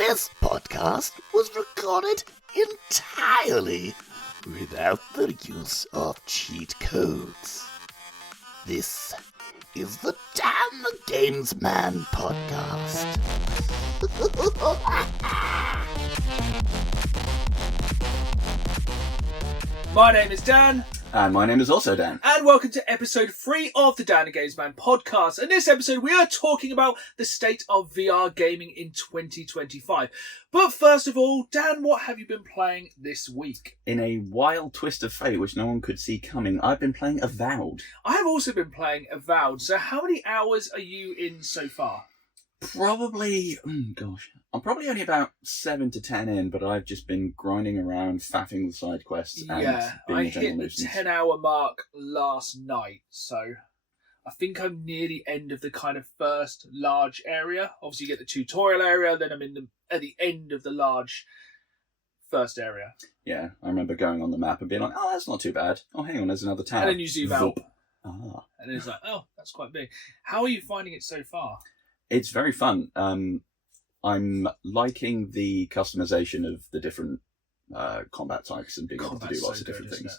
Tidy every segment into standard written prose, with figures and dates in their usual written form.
This podcast was recorded entirely without the use of cheat codes. This is the Damn the Games Man podcast. My name is Dan. And my name is also Dan. And welcome to episode 3 of the Dan the Games Man podcast. In this episode, we are talking about the state of VR gaming in 2025. But first of all, Dan, what have you been playing this week? In a wild twist of fate, which no one could see coming, I've been playing Avowed. I have also been playing Avowed. So how many hours are you in so far? Probably, I'm probably only about 7 to 10 in, but I've just been grinding around, faffing the side quests, and being I a general hit the nuisance. 10-hour mark last night, so I think I'm near the end of the kind of first large area. Obviously, you get the tutorial area, then I'm at the end of the large first area. Yeah, I remember going on the map and being like, oh, that's not too bad. Oh, hang on, there's another town. And then you zoom out. Ah. And then it's like, oh, that's quite big. How are you finding it so far? It's very fun. I'm liking the customization of the different combat types and being able to do lots of different things.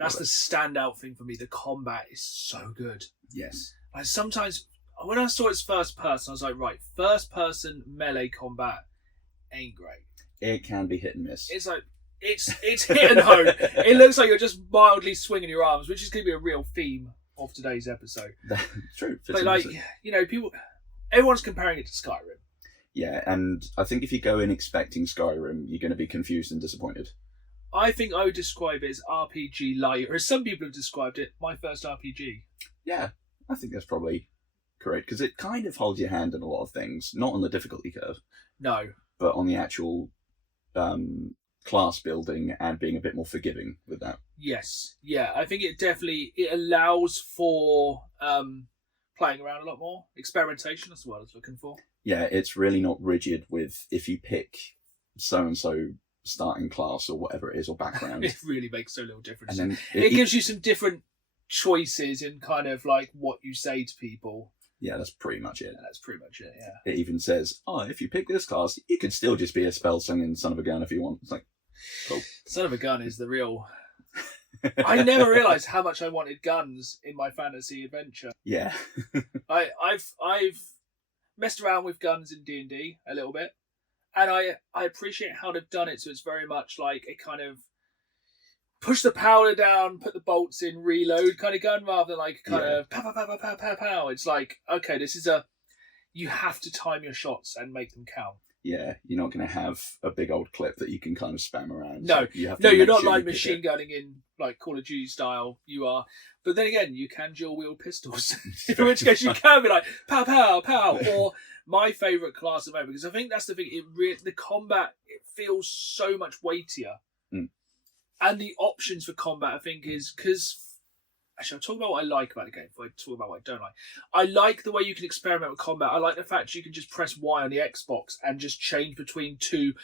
That's the standout thing for me. The combat is so good. Yes. Like sometimes, when I saw it's first person, I was like, right, first person melee combat ain't great. It can be hit and miss. It's like, it's hit and ho. It looks like you're just mildly swinging your arms, which is going to be a real theme of today's episode. True. But like, everyone's comparing it to Skyrim. Yeah, and I think if you go in expecting Skyrim, you're going to be confused and disappointed. I think I would describe it as RPG light, or as some people have described it, my first RPG. Yeah, I think that's probably correct, because it kind of holds your hand in a lot of things, not on the difficulty curve. No. But on the actual class building and being a bit more forgiving with that. Yes, yeah, I think it allows for playing around a lot more. Experimentation, that's what I was looking for. Yeah, it's really not rigid with if you pick so-and-so starting class or whatever it is, or background. It really makes so little difference. And then it gives you some different choices in kind of like what you say to people. Yeah, that's pretty much it. Yeah. It even says, if you pick this class, you could still just be a spell-slinging son of a gun if you want. It's like, cool. Son of a gun is the real... I never realised how much I wanted guns in my fantasy adventure. Yeah. I've messed around with guns in D&D a little bit, and I appreciate how they've done it, so it's very much like a kind of push the powder down, put the bolts in, reload kind of gun, rather than like kind of pow, pow, pow, pow, pow, pow, pow. It's like, okay, you have to time your shots and make them count. Yeah, you're not going to have a big old clip that you can kind of spam around. No, so you're not like machine gunning in like Call of Duty style. You are, but then again, you can dual wield pistols. In which case, you can be like pow pow pow. Or my favourite class at the moment, because I think that's the thing. The combat, it feels so much weightier, and the options for combat, I think, is because. Actually, I'll talk about what I like about the game before I talk about what I don't like. I like the way you can experiment with combat. I like the fact you can just press Y on the Xbox and just change between two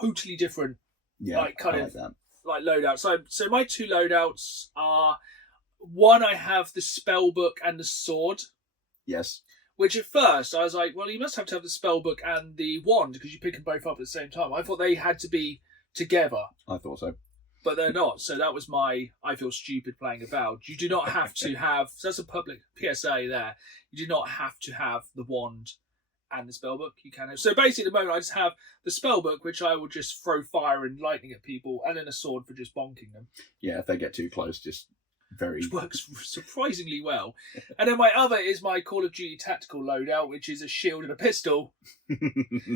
totally different loadouts. So my two loadouts are, one, I have the spell book and the sword. Yes. Which at first I was like, well, you must have to have the spell book and the wand because you pick them both up at the same time. I thought they had to be together. I thought so. But they're not. So that was I feel stupid playing Avowed. You do not have to have, so that's a public PSA there. You do not have to have the wand and the spellbook. You can have, so basically at the moment I just have the spellbook, which I will just throw fire and lightning at people, and then a sword for just bonking them. Yeah, if they get too close, just which works surprisingly well. And then my other is my Call of Duty tactical loadout, which is a shield and a pistol.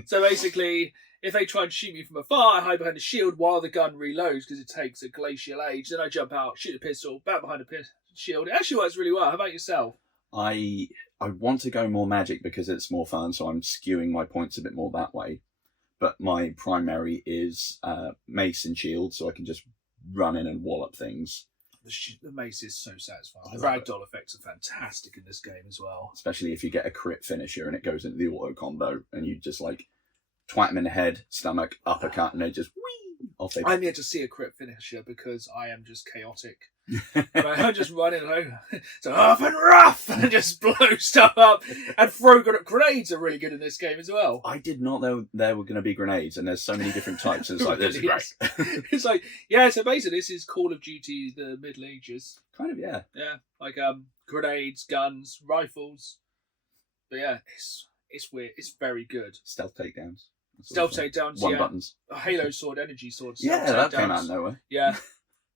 So basically, if they try and shoot me from afar, I hide behind the shield while the gun reloads because it takes a glacial age. Then I jump out, shoot the pistol, back behind the shield. It actually works really well. How about yourself? I want to go more magic because it's more fun, so I'm skewing my points a bit more that way. But my primary is mace and shield, so I can just run in and wallop things. The mace is so satisfying. The ragdoll effects are fantastic in this game as well. Especially if you get a crit finisher and it goes into the auto combo and you just like twat them in the head, stomach, uppercut, and they just whee off they. I'm yet to see a crit finisher because I am just chaotic. And I just run in like, so off and rough, and just blow stuff up. And throw grenades are really good in this game as well. I did not know there were going to be grenades, and there's so many different types. It's like, this is great. It's like, yeah, so basically this is Call of Duty, the Middle Ages. Kind of, yeah. Yeah, like grenades, guns, rifles. But yeah, it's weird. It's very good. Stealth takedowns. Stealth takedowns, One yeah. buttons. Halo sword, energy sword. Yeah, that came out of nowhere. Yeah.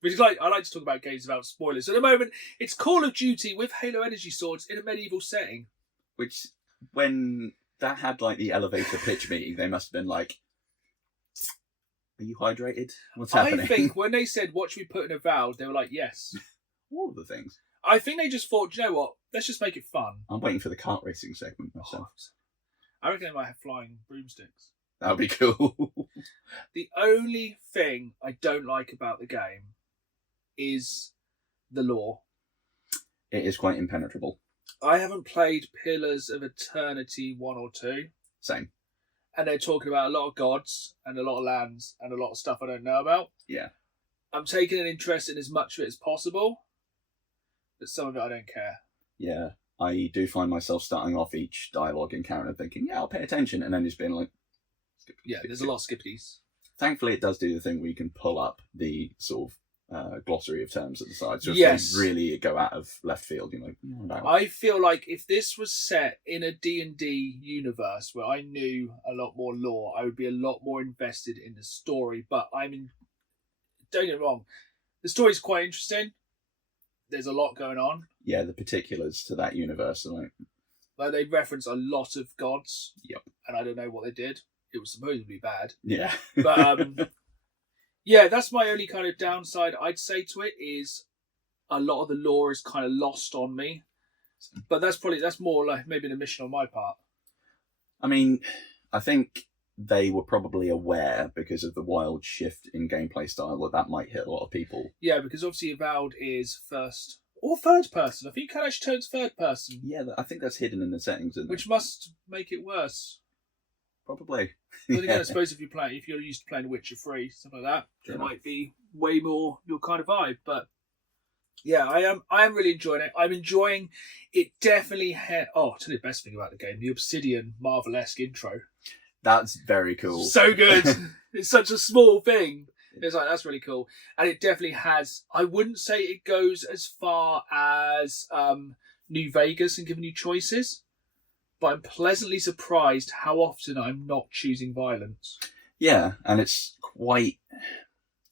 Which is like, I like to talk about games without spoilers. At the moment, it's Call of Duty with Halo energy swords in a medieval setting. Which, when that had like the elevator pitch meeting, they must have been like, "Are you hydrated? What's happening?" I think when they said, "What should we put in Avowed?" they were like, "Yes." All of the things. I think they just thought, you know what? Let's just make it fun. I'm waiting for the kart racing segment myself. I reckon they might have flying broomsticks. That would be cool. The only thing I don't like about the game is the lore. It is quite impenetrable. I haven't played Pillars of Eternity 1 or 2. Same. And they're talking about a lot of gods and a lot of lands and a lot of stuff I don't know about. Yeah. I'm taking an interest in as much of it as possible, but some of it I don't care. Yeah. I do find myself starting off each dialogue encounter thinking, yeah, I'll pay attention, and then just being like, skip, yeah, skip, there's skip. a lot of skippies. Thankfully, it does do the thing where you can pull up the sort of glossary of terms at the side. So if Yes. they really go out of left field, you're like, about. I feel like if this was set in a D&D universe where I knew a lot more lore, I would be a lot more invested in the story. But don't get me wrong, the story's quite interesting. There's a lot going on. Yeah, the particulars to that universe are Like they reference a lot of gods. Yep. And I don't know what they did. It was supposedly bad. yeah. But yeah, that's my only kind of downside I'd say to it is a lot of the lore is kind of lost on me. But that's more like maybe an omission on my part. I mean, I think they were probably aware because of the wild shift in gameplay style that might hit a lot of people. Yeah, because obviously Avowed is first or third person. I think you can actually turn to third person. Yeah, I think that's hidden in the settings, isn't Which must make it worse. Probably. But again, I suppose if you're used to playing Witcher 3, stuff like that, it might be way more your kind of vibe. But yeah, I am really enjoying it. I'm enjoying it. Definitely. I'll tell you the best thing about the game: the Obsidian Marvel-esque intro. That's very cool. So good. It's such a small thing. It's like, that's really cool. And it definitely has, I wouldn't say it goes as far as New Vegas and giving you choices, but I'm pleasantly surprised how often I'm not choosing violence. Yeah, and it's quite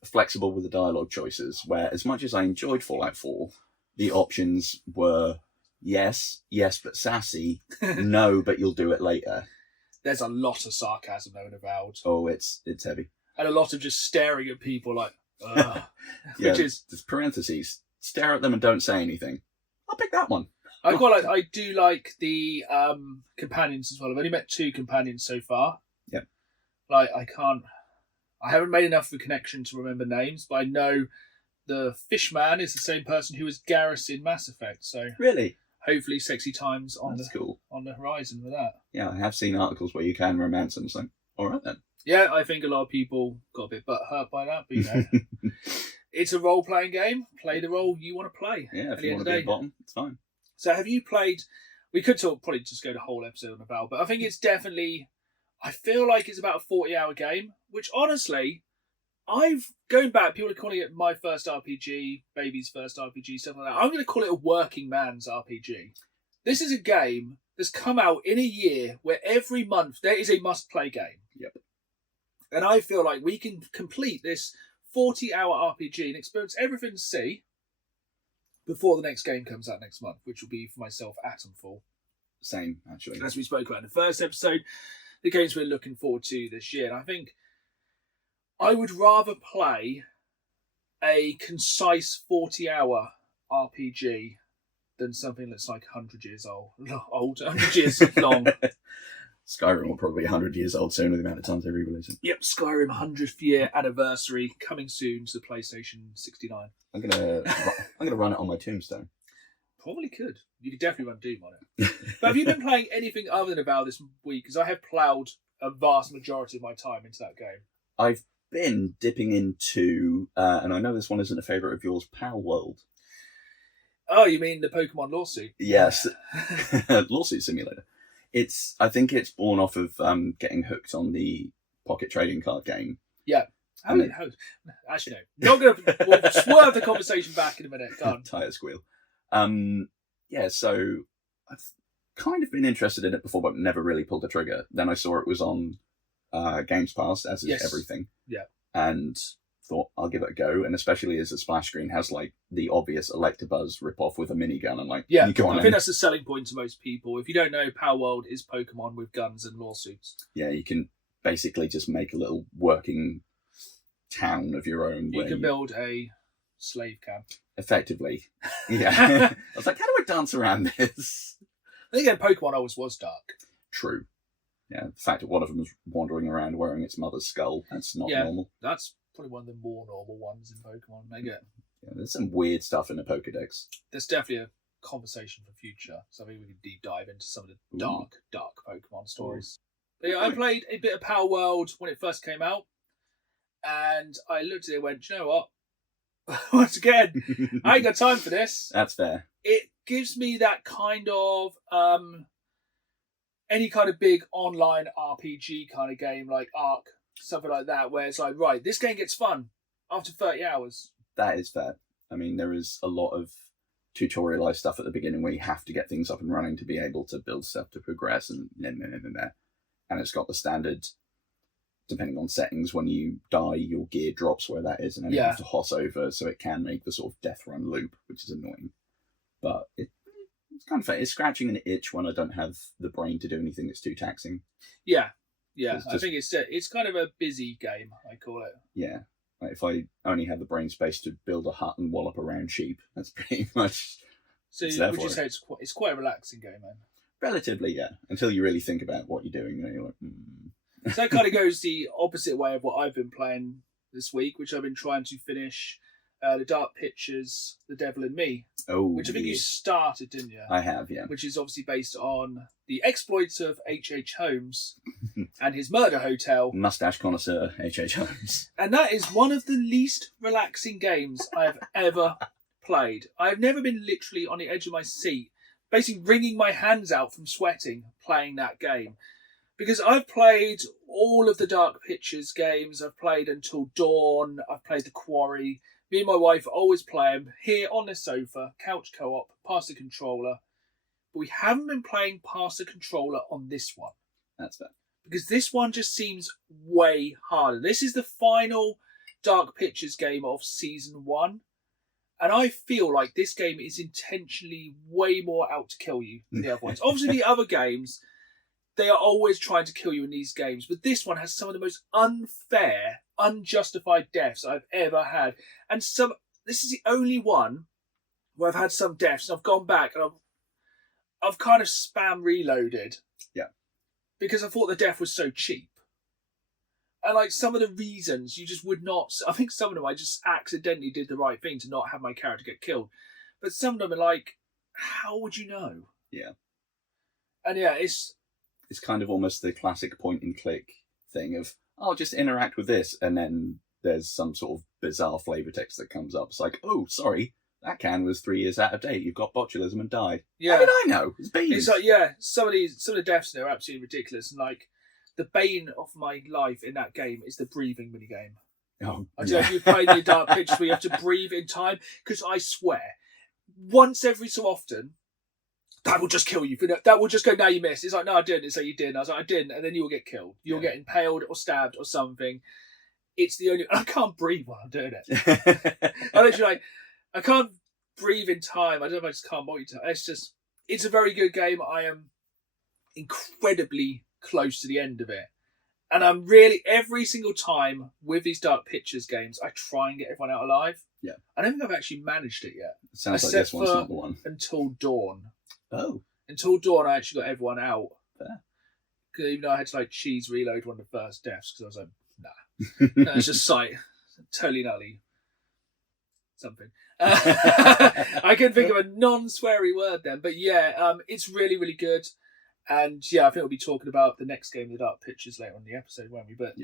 flexible with the dialogue choices, where as much as I enjoyed Fallout 4, the options were yes, but sassy, no, but you'll do it later. There's a lot of sarcasm though in Avowed. Oh, it's heavy. And a lot of just staring at people like, ugh. Yeah, Which is... there's parentheses. Stare at them and don't say anything. I'll pick that one. I do like the companions as well. I've only met 2 companions so far. Yep. Like, I haven't made enough of a connection to remember names, but I know the Fishman is the same person who was Garrus in Mass Effect. So Really? hopefully sexy times on cool. on the horizon with that. Yeah, I have seen articles where you can romance them. So, all right then. Yeah, I think a lot of people got a bit butthurt by that, but you know, it's a role-playing game. Play the role you want to play. Yeah, at if the you end want of to the be day. a bottom, it's fine. So have you played... We could probably just go the whole episode on Avowed, but I think it's definitely... I feel like it's about a 40-hour game, which honestly, going back, people are calling it my first RPG, baby's first RPG, stuff like that. I'm going to call it a working man's RPG. This is a game that's come out in a year where every month there is a must-play game. Yep. And I feel like we can complete this 40-hour RPG and experience everything to see before the next game comes out next month, which will be for myself Atomfall. Same, actually. As we spoke about in the first episode, the games we're looking forward to this year. And I think I would rather play a concise 40-hour RPG than something that's like 100 years old, 100 years long. Skyrim will probably be 100 years old soon with the amount of times they re-release it. Yep, Skyrim 100th year anniversary coming soon to the PlayStation 69. I'm gonna run it on my tombstone. Probably could. You could definitely run Doom on it. But have you been playing anything other than Avowed this week? Because I have ploughed a vast majority of my time into that game. I've been dipping into, and I know this one isn't a favourite of yours, Pal World. Oh, you mean the Pokemon lawsuit? Yes, lawsuit simulator. I think it's born off of getting hooked on the pocket trading card game. Yeah. Actually, no. We'll swerve the conversation back in a minute. Go on. Tire squeal. Yeah, so I've kind of been interested in it before, but never really pulled the trigger. Then I saw it was on Games Pass, as is everything. Yeah. And thought I'll give it a go, and especially as the splash screen has like the obvious Electabuzz rip-off with a minigun. I'm like, yeah, you go on I think that's the selling point to most people. If you don't know, Power World is Pokemon with guns and lawsuits. Yeah, you can basically just make a little working town of your own. You can build a slave camp. Effectively. Yeah. I was like, how do I dance around this? I think Pokemon always was dark. True. Yeah, the fact that one of them was wandering around wearing its mother's skull, that's not normal. That's probably one of the more normal ones in Pokemon. Yeah, there's some weird stuff in the Pokedex. There's definitely a conversation for future, so I think we can deep dive into some of the dark Pokemon stories. But yeah, I played a bit of Power World when it first came out, and I looked at it and went, do you know what? Once again, I ain't got time for this. That's fair. It gives me that kind of any kind of big online RPG kind of game like Ark, something like that, where it's like, right, this game gets fun after 30 hours. That is fair. I mean, there is a lot of tutorialized stuff at the beginning where you have to get things up and running to be able to build stuff to progress, and it's got the standard, depending on settings, when you die, your gear drops where that is, and then you have to hoss over, so it can make the sort of death run loop, which is annoying. But it's kind of fair. It's scratching an itch when I don't have the brain to do anything that's too taxing. Yeah. I think it's kind of a busy game, I call it. Yeah. Like if I only have the brain space to build a hut and wallop around sheep, that's pretty much. So would you say it's quite a relaxing game, then? Relatively, yeah. Until you really think about what you're doing, and you're like, So that kind of goes the opposite way of what I've been playing this week, which I've been trying to finish. The Dark Pictures, The Devil in Me, which I think you started, didn't you? I have, yeah. Which is obviously based on the exploits of H.H. Holmes and his murder hotel. Mustache connoisseur H.H. Holmes. And that is one of the least relaxing games I've ever played. I've never been literally on the edge of my seat, basically wringing my hands out from sweating playing that game. Because I've played all of the Dark Pictures games. I've played Until Dawn. I've played The Quarry. Me and my wife always play them here on the sofa, couch co-op, pass the controller. But we haven't been playing pass the controller on this one. That's fair. Because this one just seems way harder. This is the final Dark Pictures game of Season 1. And I feel like this game is intentionally way more out to kill you than the other ones. Obviously, the other games, they are always trying to kill you in these games. But this one has some of the most unfair, unjustified deaths I've ever had. And this is the only one where I've had some deaths and I've gone back and I've kind of spam reloaded. Yeah. Because I thought the death was so cheap. And like some of the reasons you just would not, I think some of them I just accidentally did the right thing to not have my character get killed. But some of them are like, how would you know? Yeah. And yeah, it's kind of almost the classic point and click thing of, I'll just interact with this, and then there's some sort of bizarre flavor text that comes up. It's like, oh, sorry, that can was 3 years out of date. You've got botulism and died. Yeah. How did I know? It's beans. It's like, yeah, some of the deaths there are absolutely ridiculous. And like, the bane of my life in that game is the breathing minigame. Oh, I don't know if you've played the Dark Pictures where you have to breathe in time, because I swear, once every so often, that will just kill you. That will just go, no, you missed. It's like, no, I didn't. It's like, you didn't. I was like, I didn't. And then you'll get killed. You'll get impaled or stabbed or something. It's the only... I can't breathe while I'm doing it. I literally, like, I can't breathe in time. I don't know if I just can't multitask. It's a very good game. I am incredibly close to the end of it. And I'm really, every single time with these Dark Pictures games, I try and get everyone out alive. Yeah. I don't think I've actually managed it yet. It sounds like this one's not the one. Until Dawn. Oh. Until Dawn, I actually got everyone out. Fair. Because even though I had to like cheese reload one of the first deaths, because I was like, nah. No, it's just like, totally nutty. Something. I couldn't think of a non-sweary word then. But yeah, it's really, really good. And yeah, I think we'll be talking about the next game, the Dark Pictures, later on in the episode, won't we? But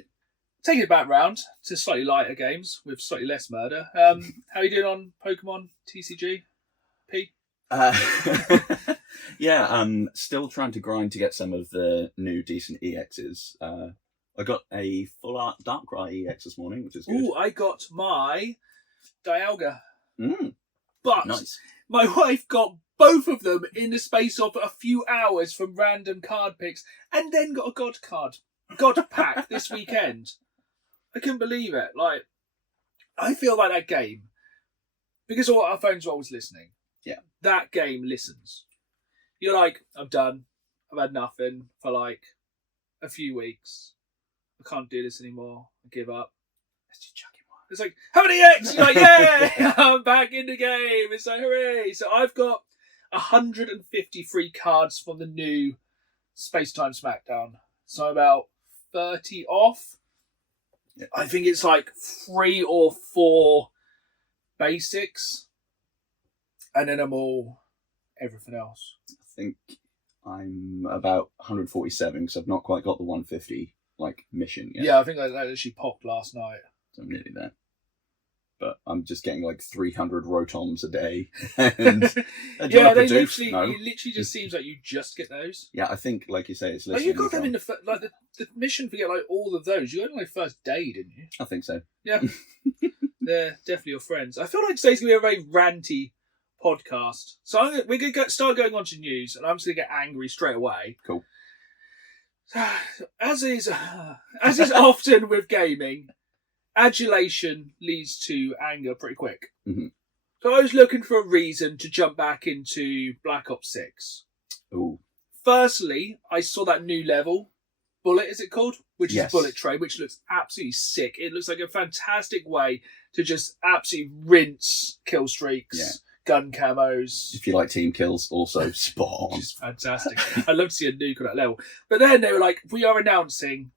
taking it back round to slightly lighter games with slightly less murder. How are you doing on Pokemon TCG? P? Yeah, still trying to grind to get some of the new decent EXs. I got a full art Darkrai EX this morning, which is good. Ooh, I got my Dialga. Mm, But nice. my wife got both of them in the space of a few hours from random card picks, and then got a God pack this weekend. I couldn't believe it. Like, I feel like that game, because all our phones are always listening. Yeah. That game listens. You're like, I'm done. I've had nothing for like a few weeks. I can't do this anymore. I give up. Let's just chuck him one. It's like, how many X? You're like, yeah, I'm back in the game. It's like, hooray. So I've got 150 free cards from the new Space Time Smackdown. So I'm about 30 off. Yeah. I think it's like 3 or 4 basics. And then I'm all everything else. I think I'm about 147 because I've not quite got the 150 mission yet. Yeah, I think I actually popped last night. So I'm nearly there. But I'm just getting like 300 Rotons a day. And yeah, it literally just seems like you just get those. Yeah, I think, like you say, it's Oh, listening. you got them in the mission for get like all of those. You got them like first day, didn't you? I think so. Yeah. They're definitely your friends. I feel like today's going to be a very ranty podcast. So we're going to start going on to news, and I'm just going to get angry straight away. Cool. As is often with gaming, adulation leads to anger pretty quick. Mm-hmm. So I was looking for a reason to jump back into Black Ops 6. Ooh. Firstly, I saw that new level, Bullet is it called? Which Yes. is Bullet Train, which looks absolutely sick. It looks like a fantastic way to just absolutely rinse kill streaks. Yeah. Gun camos. If you like team kills, also spot on. Which is fantastic. I'd love to see a nuke on that level. But then they were like, we are announcing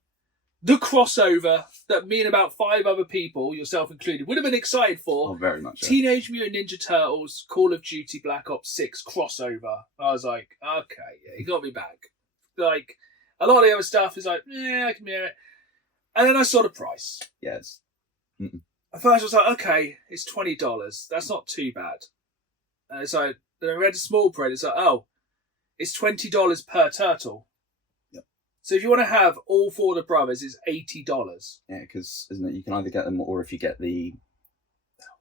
the crossover that me and about 5 other people, yourself included, would have been excited for. Oh, very much so. Teenage Mutant Ninja Turtles Call of Duty Black Ops 6 crossover. I was like, okay, yeah, you got me back. Like, a lot of the other stuff is like, yeah, I can hear it. And then I saw the price. Yes. Mm-mm. At first I was like, okay, it's $20. That's not too bad. And it's like, then I read the small print, it's like, oh, it's $20 per turtle. Yep. So if you want to have all 4 of the brothers, it's $80. Yeah, because, isn't it, you can either get them, or if you get the,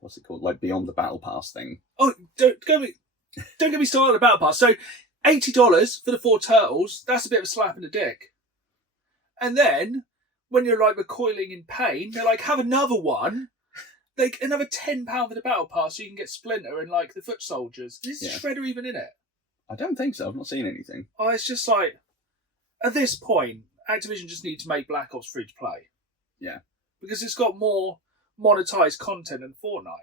what's it called, like Beyond the Battle Pass thing. Oh, don't get me started on the Battle Pass. So $80 for the 4 turtles, that's a bit of a slap in the dick. And then, when you're like recoiling in pain, they're like, have another one. Like another £10 for the Battle Pass so you can get Splinter and like the Foot Soldiers. Is Shredder even in it? I don't think so. I've not seen anything. Oh, it's just like, at this point, Activision just need to make Black Ops free to play. Yeah. Because it's got more monetized content than Fortnite.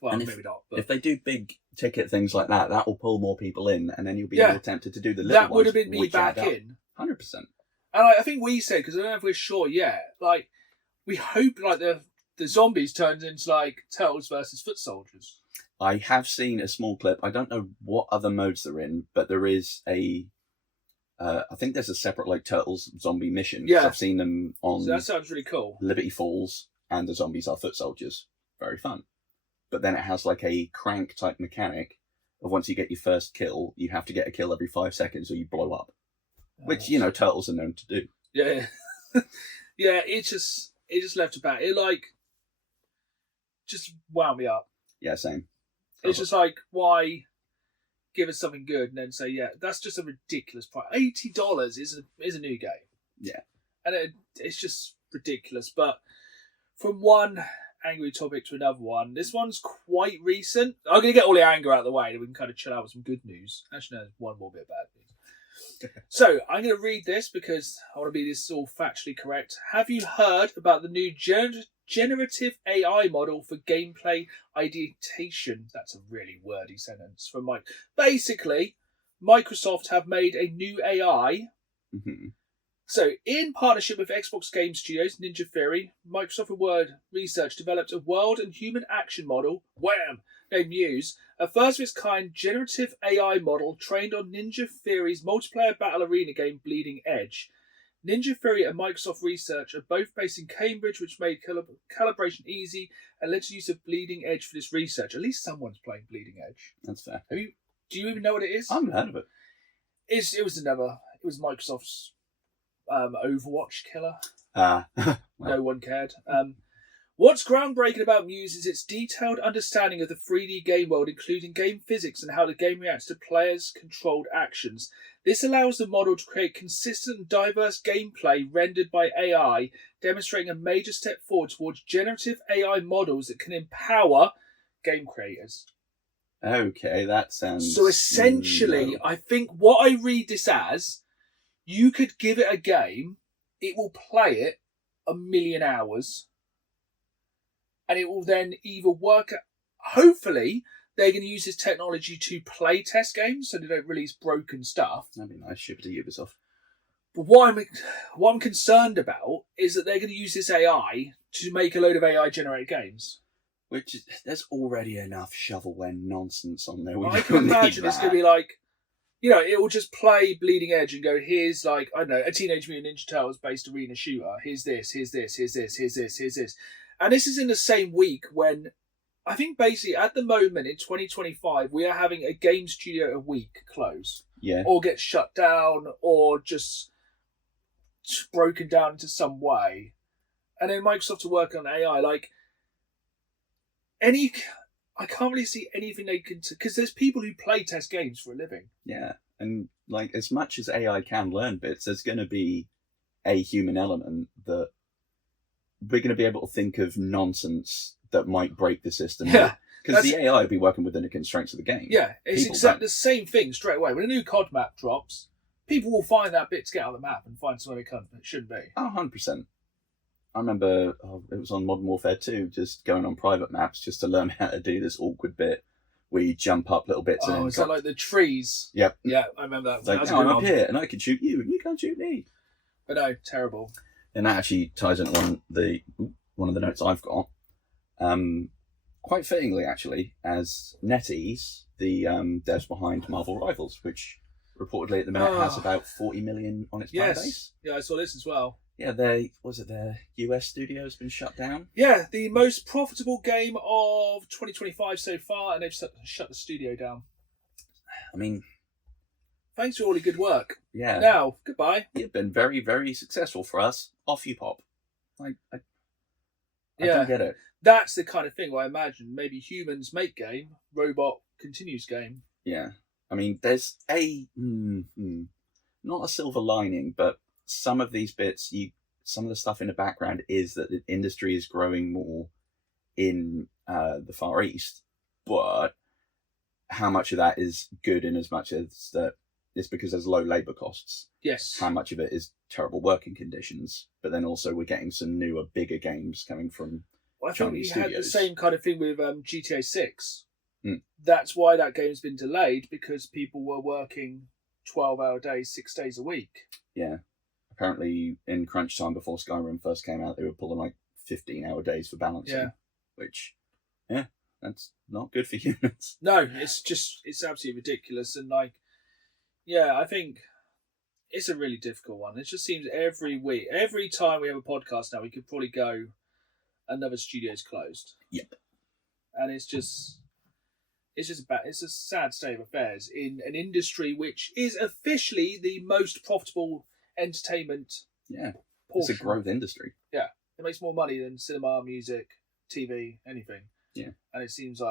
Well, And maybe not. But If they do big ticket things like that, that will pull more people in, and then you'll be more tempted to do the little that would have ones, been me which back add up. in. 100%. And I think we said, because I don't know if we're sure yet, like, we hope like the zombies turns into like Turtles versus Foot Soldiers. I have seen a small clip. I don't know what other modes they're in, but there is a. I think there's a separate like Turtles zombie mission. Yeah. I've seen them on So that sounds really cool. Liberty Falls, and the zombies are foot soldiers. Very fun. But then it has like a crank type mechanic of once you get your first kill, you have to get a kill every 5 seconds or you blow up. Which, you know, Turtles are known to do. Yeah. Yeah, it just left about it like just wound me up. Yeah, same. It's just like, why give us something good and then say, yeah, that's just a ridiculous price. $80 is a new game. Yeah. And it's just ridiculous. But from one angry topic to another one, this one's quite recent. I'm going to get all the anger out of the way and we can kind of chill out with some good news. Actually, no, there's one more bit of bad news. So, I'm going to read this because I want to be this all factually correct. Have you heard about the new generative AI model for gameplay ideation? That's a really wordy sentence from Mike. Basically, Microsoft have made a new AI. Mm-hmm. So, in partnership with Xbox Game Studios, Ninja Theory, Microsoft and Word Research developed a world and human action model, wham, named Muse, a first-of-its-kind generative AI model trained on Ninja Theory's multiplayer battle arena game Bleeding Edge. Ninja Theory and Microsoft Research are both based in Cambridge, which made calibration easy and led to the use of Bleeding Edge for this research. At least someone's playing Bleeding Edge. That's fair. Do you even know what it is? I haven't heard of it. It was Microsoft's Overwatch killer. Well. No one cared. What's groundbreaking about Muse is its detailed understanding of the 3D game world, including game physics and how the game reacts to players' controlled actions. This allows the model to create consistent and diverse gameplay rendered by AI, demonstrating a major step forward towards generative AI models that can empower game creators. Okay, that sounds... So essentially, I think what I read this as, you could give it a game, it will play it 1 million hours, and it will then either work... Hopefully, they're going to use this technology to play test games so they don't release broken stuff. That'd be nice, ship to Ubisoft. But what I'm concerned about is that they're going to use this AI to make a load of AI-generated games. Which, there's already enough shovelware nonsense on there. I can imagine it's going to be like, it will just play Bleeding Edge and go, here's like, I don't know, a Teenage Mutant Ninja Turtles based arena shooter. Here's this, here's this, here's this, here's this, here's this. And this is in the same week when, I think basically at the moment in 2025, we are having a game studio a week close. Yeah. Or get shut down or just broken down into some way. And then Microsoft are working on AI. I can't really see anything they can... Because there's people who play test games for a living. Yeah. And as much as AI can learn bits, there's going to be a human element that we're going to be able to think of nonsense that might break the system. Yeah. Because the AI will be working within the constraints of the game. Yeah, it's exactly the same thing straight away. When a new COD map drops, people will find that bit to get out of the map and find somewhere it shouldn't be. 100%. I remember it was on Modern Warfare 2, just going on private maps just to learn how to do this awkward bit where you jump up little bits. Oh, is that like the trees? Yep. Yeah, I remember that. It's like, I'm up here and I can shoot you and you can't shoot me. But no, terrible. And that actually ties into one of the notes I've got. Quite fittingly, actually, as NetEase, the devs behind Marvel Rivals, which reportedly at the minute has about 40 million on its player base. Yeah, I saw this as well. Yeah, their US studio has been shut down? Yeah, the most profitable game of 2025 so far, and they've shut the studio down. I mean... Thanks for all your good work. Yeah. Now, goodbye. You've been very, very successful for us. Off you pop. I don't get it. That's the kind of thing where I imagine maybe humans make game, robot continues game. Yeah. I mean, there's not a silver lining, but some of these bits, some of the stuff in the background is that the industry is growing more in the Far East, but how much of that is good in as much as that it's because there's low labour costs. Yes. How much of it is terrible working conditions, but then also we're getting some newer, bigger games coming from I think we had the same kind of thing with GTA 6. Mm. That's why that game's been delayed, because people were working 12-hour days, 6 days a week. Yeah. Apparently, in crunch time before Skyrim first came out, they were pulling 15-hour days for balancing. Yeah. Which, that's not good for humans. No, it's absolutely ridiculous. And I think it's a really difficult one. It just seems every week, every time we have a podcast now, we could probably go, another studio's closed. Yep. And it's a sad state of affairs in an industry which is officially the most profitable entertainment. Yeah. Portion. It's a growth industry. Yeah. It makes more money than cinema, music, TV, anything. Yeah. And it seems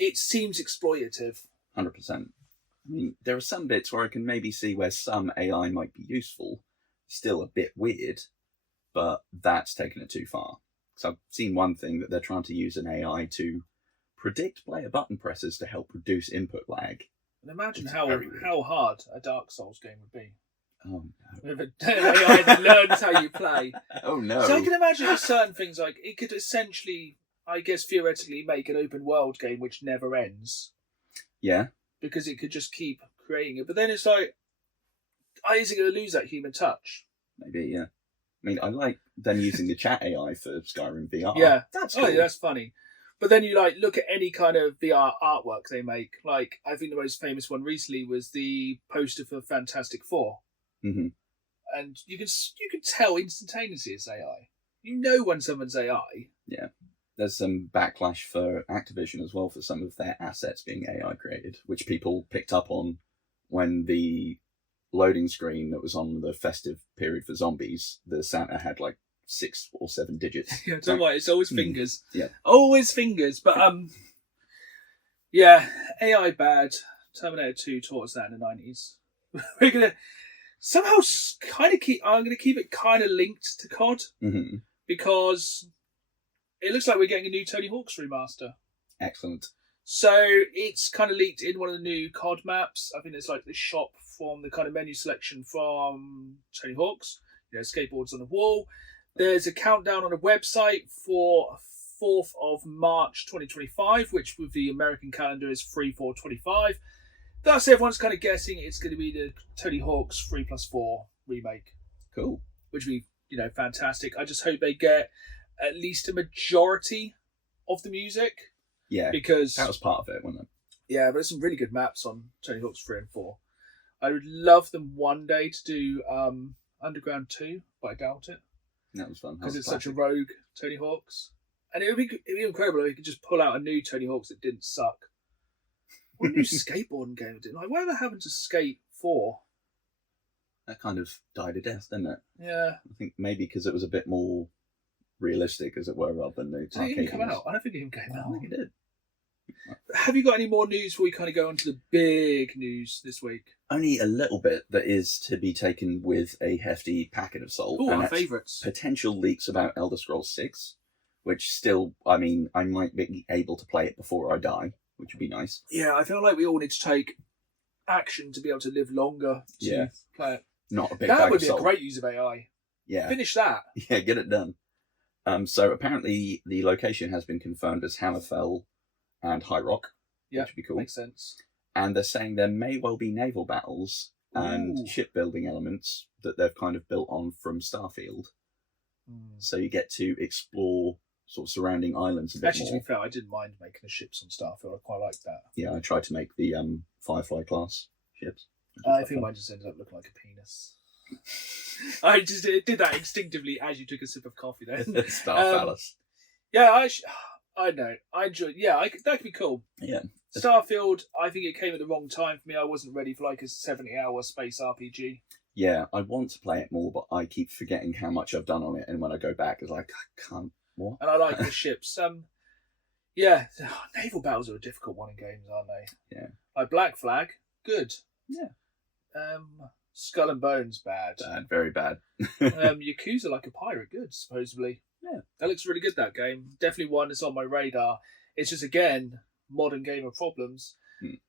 exploitative. 100%. I mean, there are some bits where I can maybe see where some AI might be useful. Still a bit weird, but that's taken it too far. So I've seen one thing that they're trying to use an AI to predict player button presses to help reduce input lag. And imagine how hard a Dark Souls game would be. Oh no. With an AI that learns how you play. Oh no. So I can imagine with certain things, it could essentially, I guess theoretically, make an open world game which never ends. Yeah. Because it could just keep creating it. But then it's is it going to lose that human touch? Maybe, yeah. I mean, I like them using the chat AI for Skyrim VR. Yeah. That's cool. Oh, yeah, that's funny. But then you look at any kind of VR artwork they make. I think the most famous one recently was the poster for Fantastic Four. Mm-hmm. and you can tell instantaneously it's AI. You know when someone's AI. Yeah. There's some backlash for Activision as well for some of their assets being AI created, which people picked up on when the loading screen that was on the festive period for zombies, the Santa had like 6 or 7 digits. Yeah, don't worry, it's always fingers. Yeah. Always fingers. But yeah, AI bad. Terminator 2 taught us that in the 90s. We're gonna somehow I'm gonna keep it kind of linked to COD because it looks like we're getting a new Tony Hawk's remaster. Excellent. So it's kind of leaked in one of the new COD maps. I think it's like the shop from the kind of menu selection from Tony Hawk's. You know, skateboards on the wall. There's a countdown on the website for 4th of March 2025, which with the American calendar is 3/4/25. Thus, everyone's kind of guessing it's going to be the Tony Hawk's 3+4 remake. Cool. Which would be, fantastic. I just hope they get at least a majority of the music. Yeah, because that was part of it, wasn't it? Yeah, but there's some really good maps on Tony Hawk's 3 and 4. I would love them one day to do Underground 2, but I doubt it. That was fun. Because it's such a rogue Tony Hawk's. And it would be incredible if you could just pull out a new Tony Hawk's that didn't suck. What a new skateboarding game did. Like, whatever happened to Skate 4? That kind of died a death, didn't it? Yeah. I think maybe because it was a bit more realistic, as it were, rather than the Did it even come out? I don't think it even came out. I think it did. Have you got any more news before we kind of go on to the big news this week? Only a little bit that is to be taken with a hefty packet of salt. Oh, and our that's favourites. Potential leaks about Elder Scrolls 6, which still, I mean, I might be able to play it before I die, which would be nice. Yeah, I feel like we all need to take action to be able to live longer to play it. Not a big That bag would of be salt. a great use of AI. Yeah. Finish that. Yeah, get it done. So apparently the location has been confirmed as Hammerfell and High Rock, which would be cool. Makes sense. And they're saying there may well be naval battles and Ooh. shipbuilding elements that they've kind of built on from Starfield. So you get to explore sort of surrounding islands a bit Actually, more. to be fair, I didn't mind making the ships on Starfield. I quite liked that. Yeah, I tried to make the Firefly class ships. I think mine just ended up looking like a penis. I just did that instinctively as you took a sip of coffee then. Starphallus. Yeah, I know. I enjoyed. Yeah, that could be cool. Yeah. Starfield, I think it came at the wrong time for me. I wasn't ready for like a 70-hour space RPG. Yeah, I want to play it more, but I keep forgetting how much I've done on it, and when I go back, it's like, I can't. What? And I like the ships. Yeah, naval battles are a difficult one in games, aren't they? Yeah. Like Black Flag, good. Yeah. Skull and Bones, bad. Bad, very bad. Yakuza like a pirate, good, supposedly. Yeah. That looks really good, that game. Definitely one that's on my radar. It's just, again, modern game of problems.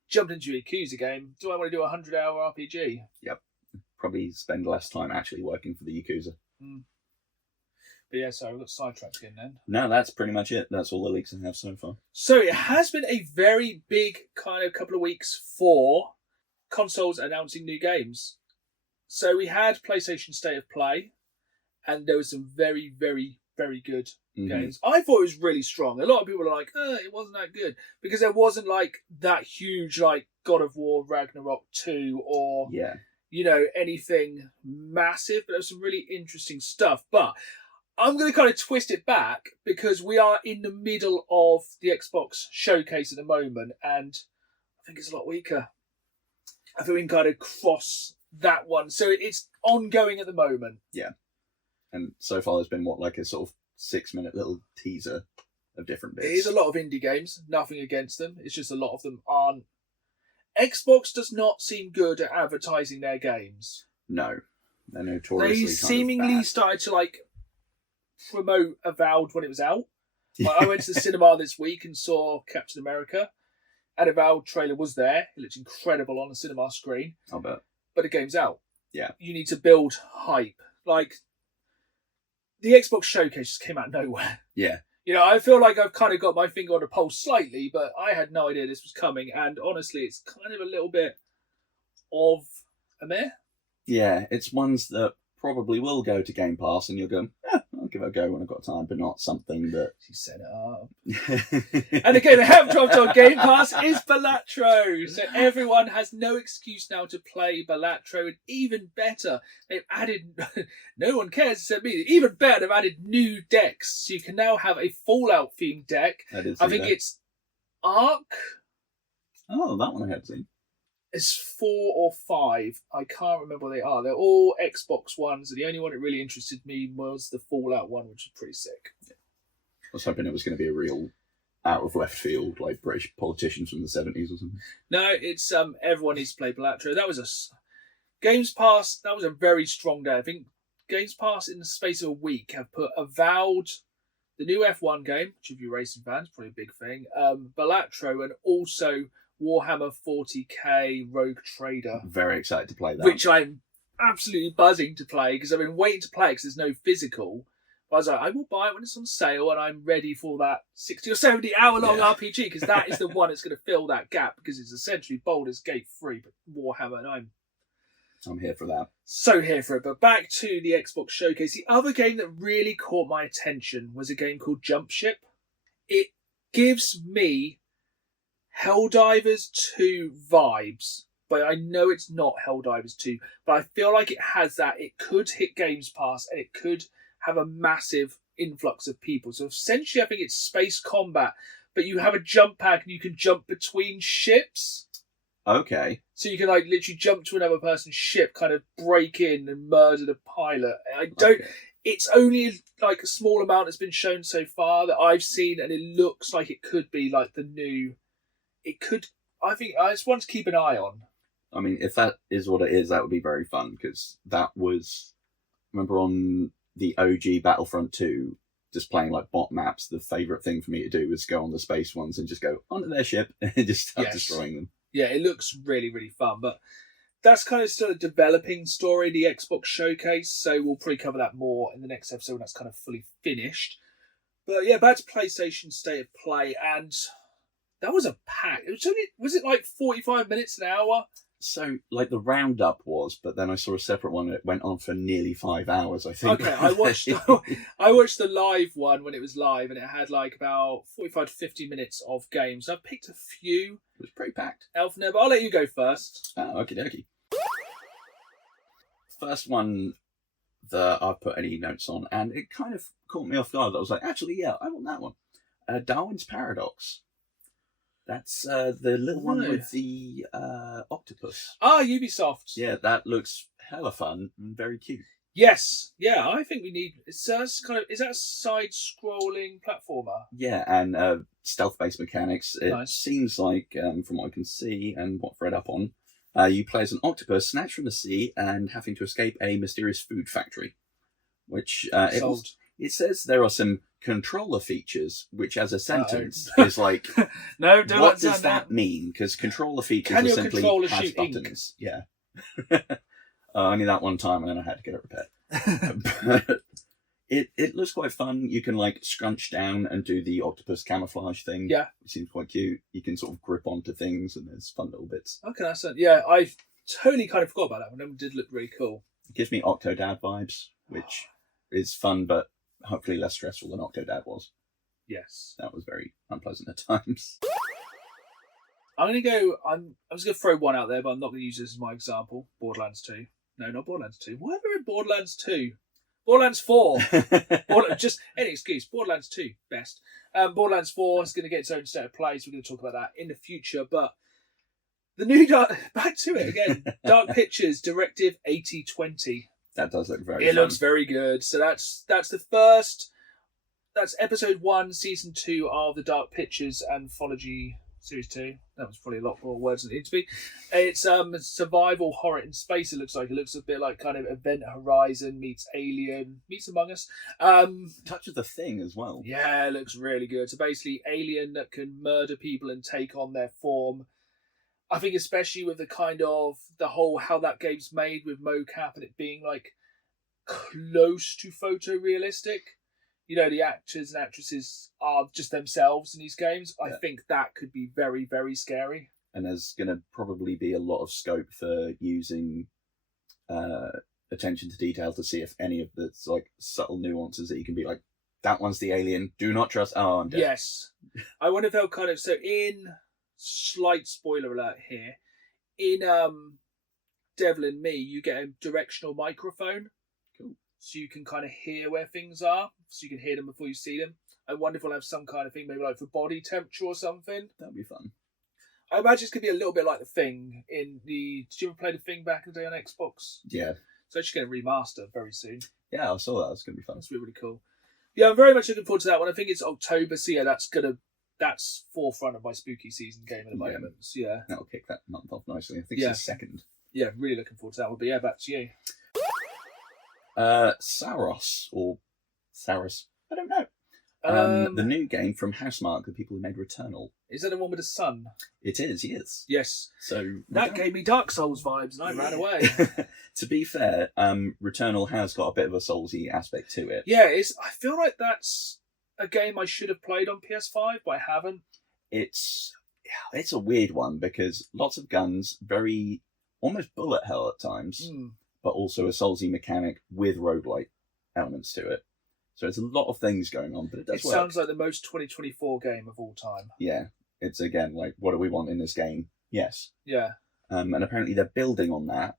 Jumped into a Yakuza game. Do I want to do a 100-hour RPG? Yep. Probably spend less time actually working for the Yakuza. But yeah, sorry, we got sidetracked again then. No, that's pretty much it. That's all the leaks I have so far. So it has been a very big kind of couple of weeks for consoles announcing new games. So we had PlayStation State of Play, and there was some very, very, very good games. I thought it was really strong. A lot of people are like, it wasn't that good. Because there wasn't like that huge like God of War Ragnarok 2 or anything massive, but there was some really interesting stuff. But I'm going to kind of twist it back because we are in the middle of the Xbox showcase at the moment, and I think it's a lot weaker. I think we can kind of cross that one. So it's ongoing at the moment. Yeah. And so far there's been, like a sort of 6-minute little teaser of different bits. It is a lot of indie games. Nothing against them. It's just a lot of them aren't. Xbox does not seem good at advertising their games. No. They're notoriously They seemingly started to, promote Avowed when it was out. I went to the cinema this week and saw Captain America. And Avowed trailer was there. It looked incredible on the cinema screen. I'll bet. But the game's out. Yeah. You need to build hype. The Xbox showcase just came out of nowhere. Yeah. I feel like I've kind of got my finger on the pulse slightly, but I had no idea this was coming. And honestly, it's kind of a little bit of a meh. Yeah, it's ones that probably will go to Game Pass and you'll go, I'll I'll give it a go when I've got time, but not something that... She set it up. And again, they have dropped on Game Pass is Balatro. So everyone has no excuse now to play Balatro. And even better, they've added... no one cares except me. Even better, they've added new decks. So you can now have a Fallout-themed deck. I think it's Ark. Oh, that one I had seen. It's 4 or 5. I can't remember what they are. They're all Xbox ones, and the only one that really interested me was the Fallout one, which is pretty sick. I was hoping it was going to be a real out of left field, like British politicians from the 70s or something. No, it's everyone needs to play Balatro. That was Games Pass. That was a very strong day. I think Games Pass in the space of a week have put Avowed, the new F1 game, which if you're racing fans, probably a big thing. Balatro, and also Warhammer 40k Rogue Trader. Very excited to play that. Which I'm absolutely buzzing to play because I've been waiting to play because there's no physical. But I was like, I will buy it when it's on sale and I'm ready for that 60 or 70 hour long RPG because that is the one that's going to fill that gap because it's essentially Baldur's Gate 3 but Warhammer, and I'm here for that. So here for it. But back to the Xbox Showcase. The other game that really caught my attention was a game called Jump Ship. It gives me Helldivers 2 vibes, but I know it's not Helldivers 2, but I feel like it has that. It could hit Games Pass and it could have a massive influx of people. So essentially I think it's space combat, but you have a jump pad and you can jump between ships. Okay. So you can like literally jump to another person's ship, kind of break in and murder the pilot. Okay. It's only like a small amount that's been shown so far that I've seen, and it looks like it could be like the new... I think I just want to keep an eye on. I mean, if that is what it is, that would be very fun because that was, remember on the OG Battlefront 2, just playing like bot maps, the favourite thing for me to do was go on the space ones and just go onto their ship and just start destroying them. Yeah, it looks really, really fun. But that's kind of still a developing story, the Xbox Showcase. So we'll probably cover that more in the next episode when that's kind of fully finished. But yeah, back to PlayStation State of Play, and that was a pack. Was it like 45 minutes, an hour? So, like, the roundup was, but then I saw a separate one that went on for nearly 5 hours, I think. Okay, I watched the live one when it was live, and it had like about 45 to 50 minutes of games. I picked a few. It was pretty packed. Elf Neb, I'll let you go first. Oh, okie dokie. First one that I've put any notes on, and it kind of caught me off guard. I was like, actually, yeah, I want that one. Darwin's Paradox. That's the little one with the octopus. Ah, Ubisoft. Yeah, that looks hella fun and very cute. Yes, yeah, I think we need. Is that a side-scrolling platformer? Yeah, and stealth-based mechanics. It Nice. seems like, from what I can see and what I've read up on, you play as an octopus snatched from the sea and having to escape a mysterious food factory. Which it says there are some controller features, which as a sentence is like, no, don't what does that mean? Because controller features Can are your simply controller has shoot buttons. Yeah. Only that one time, and then I had to get it repaired. But it looks quite fun. You can like scrunch down and do the octopus camouflage thing. Yeah, it seems quite cute. You can sort of grip onto things, and there's fun little bits. Okay, that's it. Yeah, I totally kind of forgot about that one. It did look really cool. It gives me Octodad vibes, which is fun, but hopefully less stressful than Octodad was. Yes, that was very unpleasant at times. I'm going to go... I was going to throw one out there, but I'm not going to use this as my example. Borderlands 2. No, not Borderlands 2. Why are we in Borderlands 2? Borderlands 4. Just any excuse. Borderlands 2, best. Borderlands 4 is going to get its own state of play, so we're going to talk about that in the future. But the new... back to it again. Dark Pictures Directive 8020. That does look very It looks very good. So that's the first... That's episode 1, season 2 of the Dark Pictures anthology series 2. That was probably a lot more words than it needed to be. It's survival horror in space. It looks a bit like kind of Event Horizon meets Alien meets Among Us. Touch of the Thing as well. Yeah, it looks really good. So basically, alien that can murder people and take on their form. I think especially with the kind of the whole how that game's made with mocap and it being like close to photorealistic. You know, the actors and actresses are just themselves in these games. Yeah. I think that could be very, very scary. And there's going to probably be a lot of scope for using attention to detail to see if any of the like subtle nuances that you can be like, that one's the alien. Do not trust. Oh, I'm dead. Yes. I wonder if they'll kind of, so in slight spoiler alert here, in Devil in Me, you get a directional microphone. Cool. So you can kind of hear where things are. So you can hear them before you see them. I wonder if we'll have some kind of thing, maybe like for body temperature or something. That'd be fun. I imagine it's going to be a little bit like The Thing in the... Did you ever play The Thing back in the day on Xbox? Yeah. So it's actually going to remaster very soon. Yeah, I saw that. It's going to be fun. That's really cool. Yeah, I'm very much looking forward to that one. I think it's October, so yeah, that's forefront of my spooky season game at the moment. So yeah. That'll kick that month off nicely. I think it's the 2nd. Yeah, really looking forward to that one. But yeah, back to you. Saros, or Saris, I don't know. The new game from Housemarque, the people who made Returnal. Is that the one with the sun? It is, yes. Yes. So that gave me Dark Souls vibes, and I ran away. To be fair, Returnal has got a bit of a Soulsy aspect to it. Yeah, I feel like that's a game I should have played on PS5, but I haven't. It's a weird one because lots of guns, very almost bullet hell at times, but also a Soulsy mechanic with roguelike elements to it. So it's a lot of things going on, but it does work. It sounds like the most 2024 game of all time. Yeah. It's, again, like, what do we want in this game? Yes. Yeah. And apparently they're building on that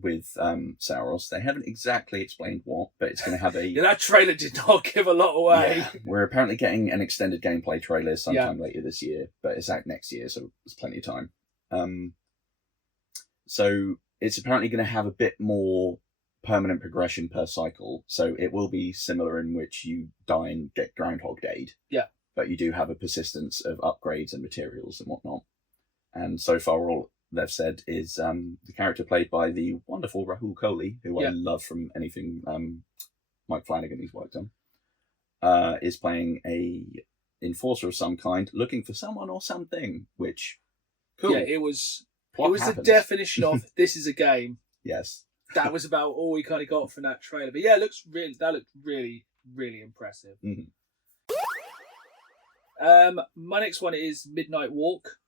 with Saros. They haven't exactly explained what, but it's going to have a... Yeah, that trailer did not give a lot away. Yeah. We're apparently getting an extended gameplay trailer sometime later this year, but it's out next year, so there's plenty of time. So it's apparently going to have a bit more permanent progression per cycle, so it will be similar in which you die and get Groundhog Day'd. Yeah. But you do have a persistence of upgrades and materials and whatnot. And so far all they've said is the character played by the wonderful Rahul Kohli, who I love from anything Mike Flanagan he's worked on, is playing a enforcer of some kind, looking for someone or something, which... Cool. Yeah, it was the definition of, this is a game. Yes. That was about all we kind of got from that trailer. But yeah, that looked really, really impressive. Mm-hmm. My next one is Midnight Walk,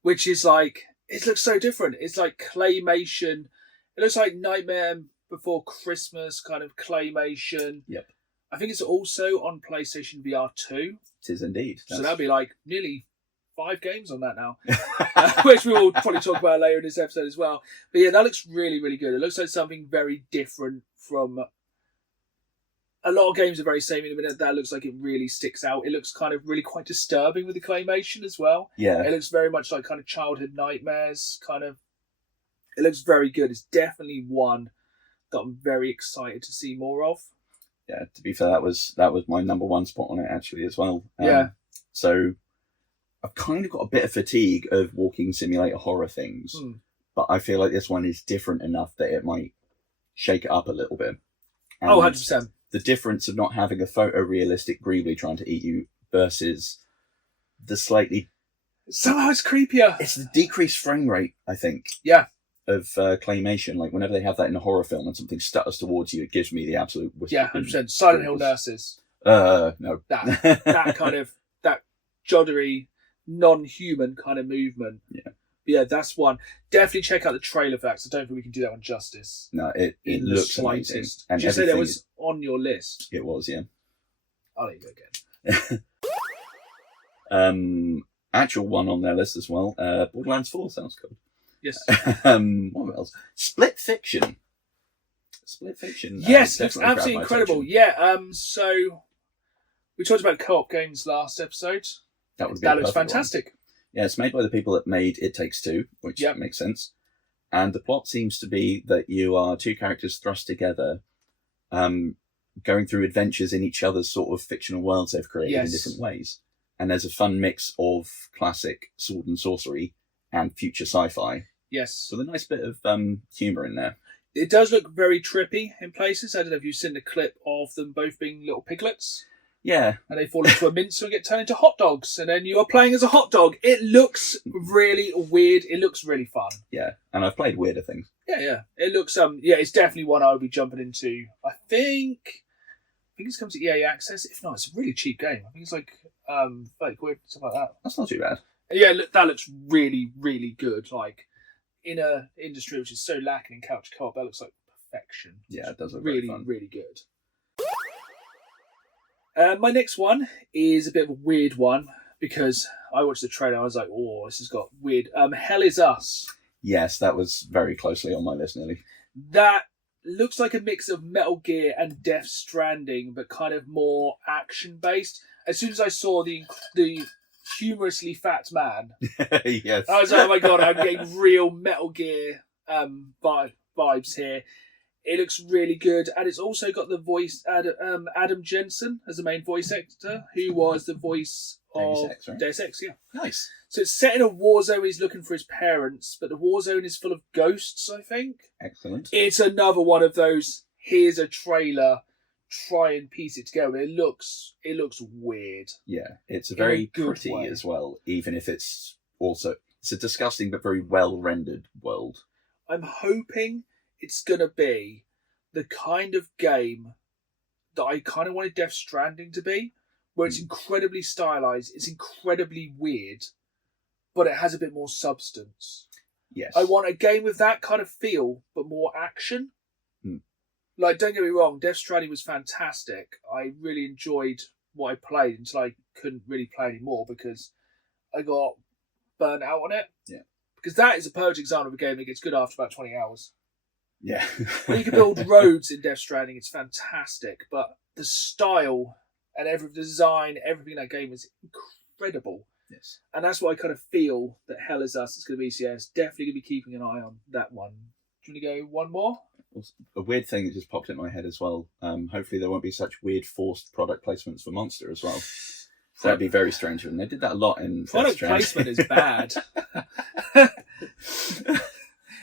which is like, it looks so different. It's like claymation. It looks like Nightmare Before Christmas kind of claymation. Yep. I think it's also on PlayStation VR 2. It is indeed. So that'll be like nearly 5 games on that now, which we will probably talk about later in this episode as well. But yeah, that looks really, really good. It looks like something very different from... A lot of games are very same in a minute. That looks like it really sticks out. It looks kind of really quite disturbing with the claymation as well. Yeah. It looks very much like kind of childhood nightmares, kind of. It looks very good. It's definitely one that I'm very excited to see more of. Yeah, to be fair, that was my number one spot on it actually as well. So I've kind of got a bit of fatigue of walking simulator horror things, but I feel like this one is different enough that it might shake it up a little bit. And 100%. The difference of not having a photorealistic Greebly trying to eat you versus the slightly... Somehow it's creepier. It's the decreased frame rate, I think. Yeah. Of claymation. Like, whenever they have that in a horror film and something stutters towards you, it gives me the absolute... Yeah, 100%. Silent Hill Nurses. No. That kind of... That joddery, non-human kind of movement. Yeah. But yeah, that's one. Definitely check out the trailer for that, 'cause I don't think we can do that one justice. No, it looks amazing. And did you say that was on your list? It was, yeah. I'll let you go again. Actual one on their list as well. Borderlands 4 sounds cool. Yes. What else? Split Fiction. Yes, looks absolutely incredible. Yeah. So we talked about co-op games last episode. That looks fantastic. One. Yeah, it's made by the people that made It Takes Two, which makes sense. And the plot seems to be that you are 2 characters thrust together, going through adventures in each other's sort of fictional worlds they've created in different ways. And there's a fun mix of classic sword and sorcery and future sci-fi. Yes. So a nice bit of humour in there. It does look very trippy in places. I don't know if you've seen the clip of them both being little piglets. Yeah. And they fall into a mincer and get turned into hot dogs. And then you are playing as a hot dog. It looks really weird. It looks really fun. Yeah. And I've played weirder things. Yeah. It looks, it's definitely one I would be jumping into. I think it's come to EA Access. If not, it's a really cheap game. I think it's like £30, something like that. That's not too bad. Yeah, that looks really, really good. Like, in a industry which is so lacking in couch co-op, that looks like perfection. Yeah, it does look really, very fun. really good. My next one is a bit of a weird one because I watched the trailer. I was like, "Oh, this has got weird." Hell is Us. Yes, that was very closely on my list, nearly. That looks like a mix of Metal Gear and Death Stranding, but kind of more action based. As soon as I saw the humorously fat man, Yes. I was like, "Oh my god, I'm getting real Metal Gear vibes here." It looks really good, and it's also got the voice Adam Jensen as the main voice actor, who was the voice of Deus Ex, right? Deus Ex, yeah. Nice. So it's set in a war zone. He's looking for his parents, but the war zone is full of ghosts, I think. Excellent. It's another one of those, here's a trailer, try and piece it together. It looks weird. Yeah, it's In a very good pretty way. as well, even if it's a disgusting but very well rendered world. I'm hoping it's going to be the kind of game that I kind of wanted Death Stranding to be, where it's incredibly stylized, it's incredibly weird, but it has a bit more substance. Yes. I want a game with that kind of feel, but more action. Like, don't get me wrong, Death Stranding was fantastic. I really enjoyed what I played until I couldn't really play anymore because I got burnt out on it. Yeah. Because that is a perfect example of a game that gets good after about 20 hours. Yeah. When you can build roads in Death Stranding, it's fantastic. But the style and the design, everything in that game is incredible. Yes. And that's what I kind of feel that Hell is Us is going to be. So yeah, it's definitely going to be keeping an eye on that one. Do you want to go one more? A weird thing that just popped in my head as well. Hopefully there won't be such weird forced product placements for Monster as well. So that'd be very strange. And they did that a lot in Product Death placement is Stranding. bad.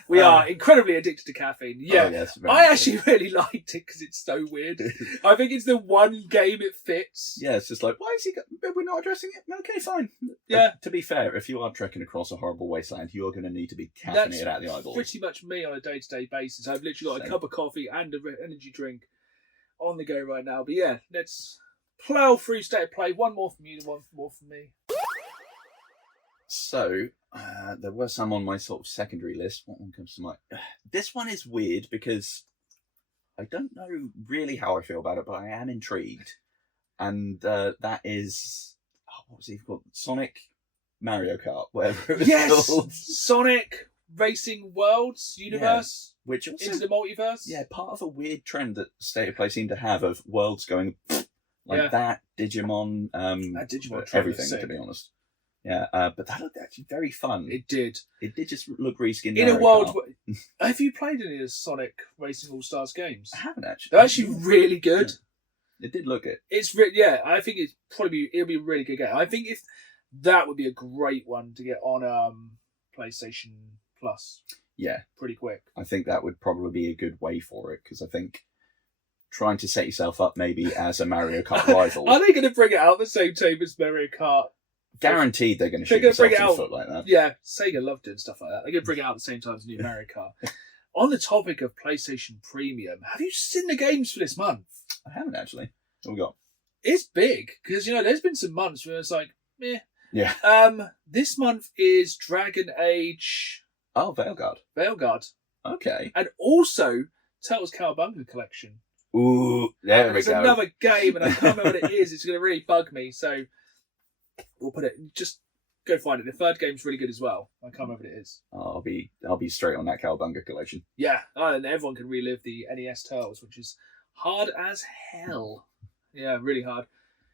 We are incredibly addicted to caffeine. Yeah, Oh, yes, very I much actually really liked it because it's so weird. I think it's the one game it fits. Yeah, it's just like, why is he? We're not addressing it. Okay, fine. Yeah. To be fair, if you are trekking across a horrible wasteland, you are going to need to be That's caffeinated out of the eyeballs. pretty much me on a day-to-day basis. I've literally got a Same. cup of coffee and an energy drink on the go right now. But yeah, let's plough through State of Play. One more from you, one more from me. So, there were some on my sort of secondary list. What one comes to mind? This one is weird because I don't know really how I feel about it, but I am intrigued. And that is, what was he called? Sonic Mario Kart, whatever it was Yes! called. Sonic Racing Worlds Universe Which also, into the multiverse. yeah, part of a weird trend that State of Play seemed to have of worlds going like Yeah. that, Digimon, That Digimon trailer everything, is to sick. be honest. Yeah, but that looked actually very fun. It did. It did just look reskinned. In a Mario world, Kart. have you played any of the Sonic Racing All Stars games? I haven't actually. They're actually really good. It did look it. It's yeah. I think it'll be a really good game. I think if that would be a great one to get on PlayStation Plus. Yeah, pretty quick. I think that would probably be a good way for it because I think trying to set yourself up maybe as a Mario Kart rival. Are they going to bring it out the same time as Mario Kart? Guaranteed they're going to shoot They're gonna themselves bring in it the out. foot like that. Yeah, Sega love doing stuff like that. They're going to bring it out at the same time as new Mario Kart. On the topic of PlayStation Premium, have you seen the games for this month? I haven't actually. What we got? It's big because there's been some months where it's like, meh. Yeah. This month is Dragon Age Oh, Veilguard. Veilguard, Okay. and also Turtles Cowabunga Collection. Ooh, there we There's go. another game, and I can't remember what it is. It's going to really bug me, so we'll put it. Just go find it. The third game's really good as well. I can't remember what it is. I'll be straight on that Cowabunga collection. Yeah, and everyone can relive the NES Turtles, which is hard as hell. Yeah, really hard.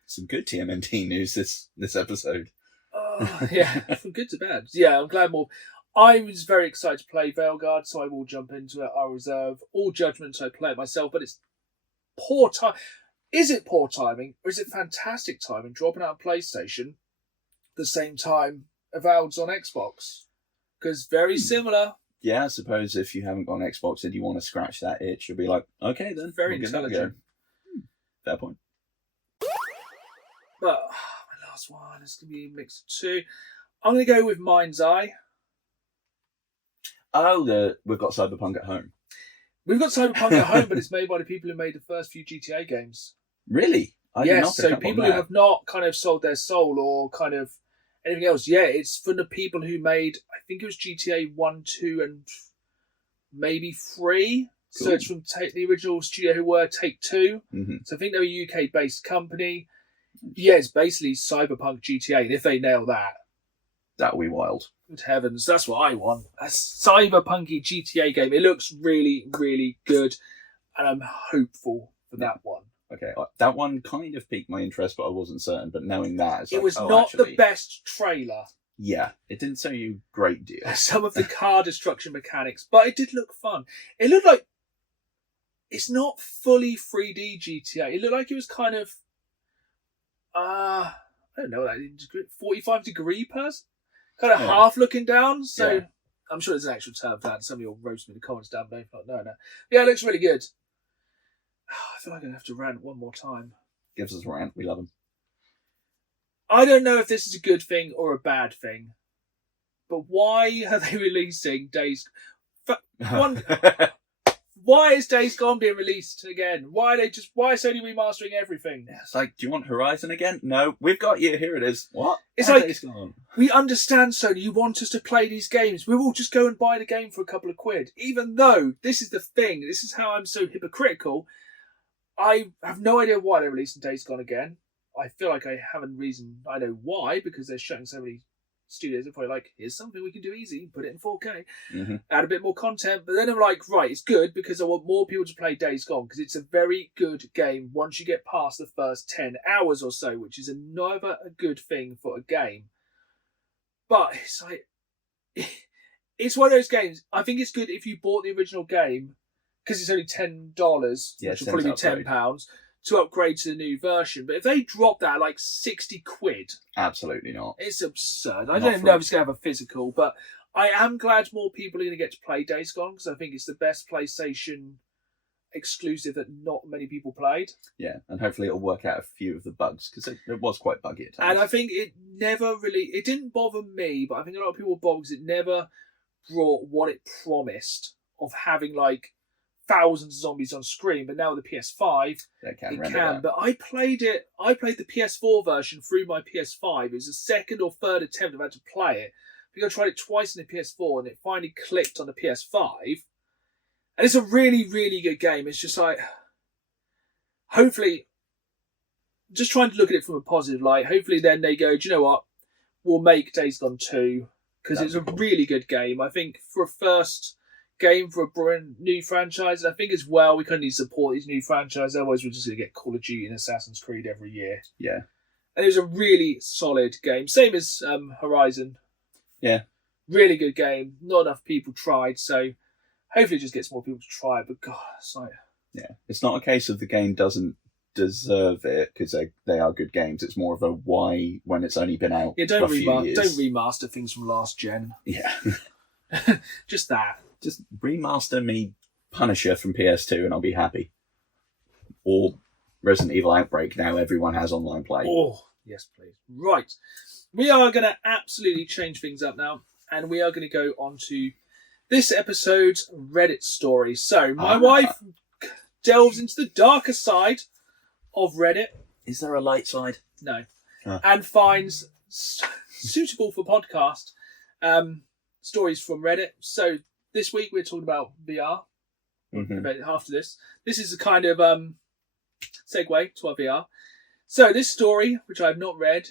Some good TMNT news this episode. Oh, yeah, from good to bad. Yeah, I'm glad more. I was very excited to play Veilguard, so I will jump into it. I'll reserve all judgment to play it myself, but it's poor time. Is it poor timing, or is it fantastic timing dropping out on PlayStation the same time Avowed's on Xbox? Because very similar. Yeah, I suppose if you haven't got an Xbox and you want to scratch that itch, you'll be like, okay then. Very we'll give that a go. intelligent. Fair point. But my last one is going to be a mix of two. I'm going to go with Mind's Eye. Oh, we've got Cyberpunk at home. We've got Cyberpunk at home, but it's made by the people who made the first few GTA games. Really? I did not Yes, pick so up on people who that. have not kind of sold their soul or kind of anything else. Yeah, it's from the people who made, I think it was GTA 1, 2, and maybe 3. So it's from the original studio who were Take-Two. Mm-hmm. So I think they're a UK-based company. Yeah, it's basically Cyberpunk GTA. And if they nail that, that'll be wild. good heavens, that's what I want. A cyberpunky GTA game. It looks really, really good. And I'm hopeful for that one. Okay, that one kind of piqued my interest, but I wasn't certain. But knowing that, it's it like, was oh, not actually, the best trailer. Yeah, it didn't show you a great deal. Some of the car destruction mechanics, but it did look fun. It looked like it's not fully 3D GTA. It looked like it was kind of, I don't know, like 45-degree person, kind of half looking down. So Yeah. I'm sure there's an actual term for that. Some of you will roast me in the comments down below. No. Yeah, it looks really good. I feel like I'm going to have to rant one more time. Gives us a rant. We love them. I don't know if this is a good thing or a bad thing, but why are they releasing Days? Why is Days Gone being released again? Why are Sony remastering everything? It's like, do you want Horizon again? No, we've got you. Here it is. What? It's Why like, Days Gone? we understand, Sony, you want us to play these games. We will just go and buy the game for a couple of quid. Even though this is the thing, this is how I'm so hypocritical. I have no idea why they're releasing Days Gone again. I feel like I have a reason. I know why, because they're shutting so many studios. They're probably like, here's something we can do easy, put it in 4K, add a bit more content. But then I'm like, right, it's good because I want more people to play Days Gone because it's a very good game once you get past the first 10 hours or so, which is never a good thing for a game. But it's like, it's one of those games. I think it's good if you bought the original game because it's only $10, which will probably be £10. To upgrade to the new version. But if they drop that like 60 quid... Absolutely not. It's absurd. I don't even know if it's going to have a physical, but I am glad more people are going to get to play Days Gone because I think it's the best PlayStation exclusive that not many people played. Yeah, and hopefully it'll work out a few of the bugs because it was quite buggy at times. And I think it never really... It didn't bother me, but I think a lot of people were bothered because it never brought what it promised of having like thousands of zombies on screen, but now with the PS5 it can. But I played the PS4 version through my PS5. It was the second or third attempt I've had to play it. I think I tried it twice in the PS4 and it finally clicked on the PS5. And it's a really, really good game. It's just like, hopefully, just trying to look at it from a positive light. Hopefully then they go, do you know what, we'll make Days Gone 2 because it's a really good game. I think for a first game for a brand new franchise, and I think as well we kind of need to support these new franchises, otherwise we're just going to get Call of Duty and Assassin's Creed every year. Yeah. And it was a really solid game, same as Horizon. Yeah, really good game. Not enough people tried, so hopefully it just gets more people to try it. But God, it's like, yeah, it's not a case of the game doesn't deserve it because they are good games. It's more of a why when it's only been out don't a few years. Don't remaster things from last gen. Yeah. Just that. Just remaster me Punisher from PS2 and I'll be happy. Or Resident Evil Outbreak, now everyone has online play. Oh, yes, please. Right. We are going to absolutely change things up now, and we are going to go on to this episode's Reddit story. So, my wife delves into the darker side of Reddit. Is there a light side? No. And finds suitable for podcast stories from Reddit. So, this week we're talking about VR. After this is a kind of segue to our VR. So this story, which I have not read,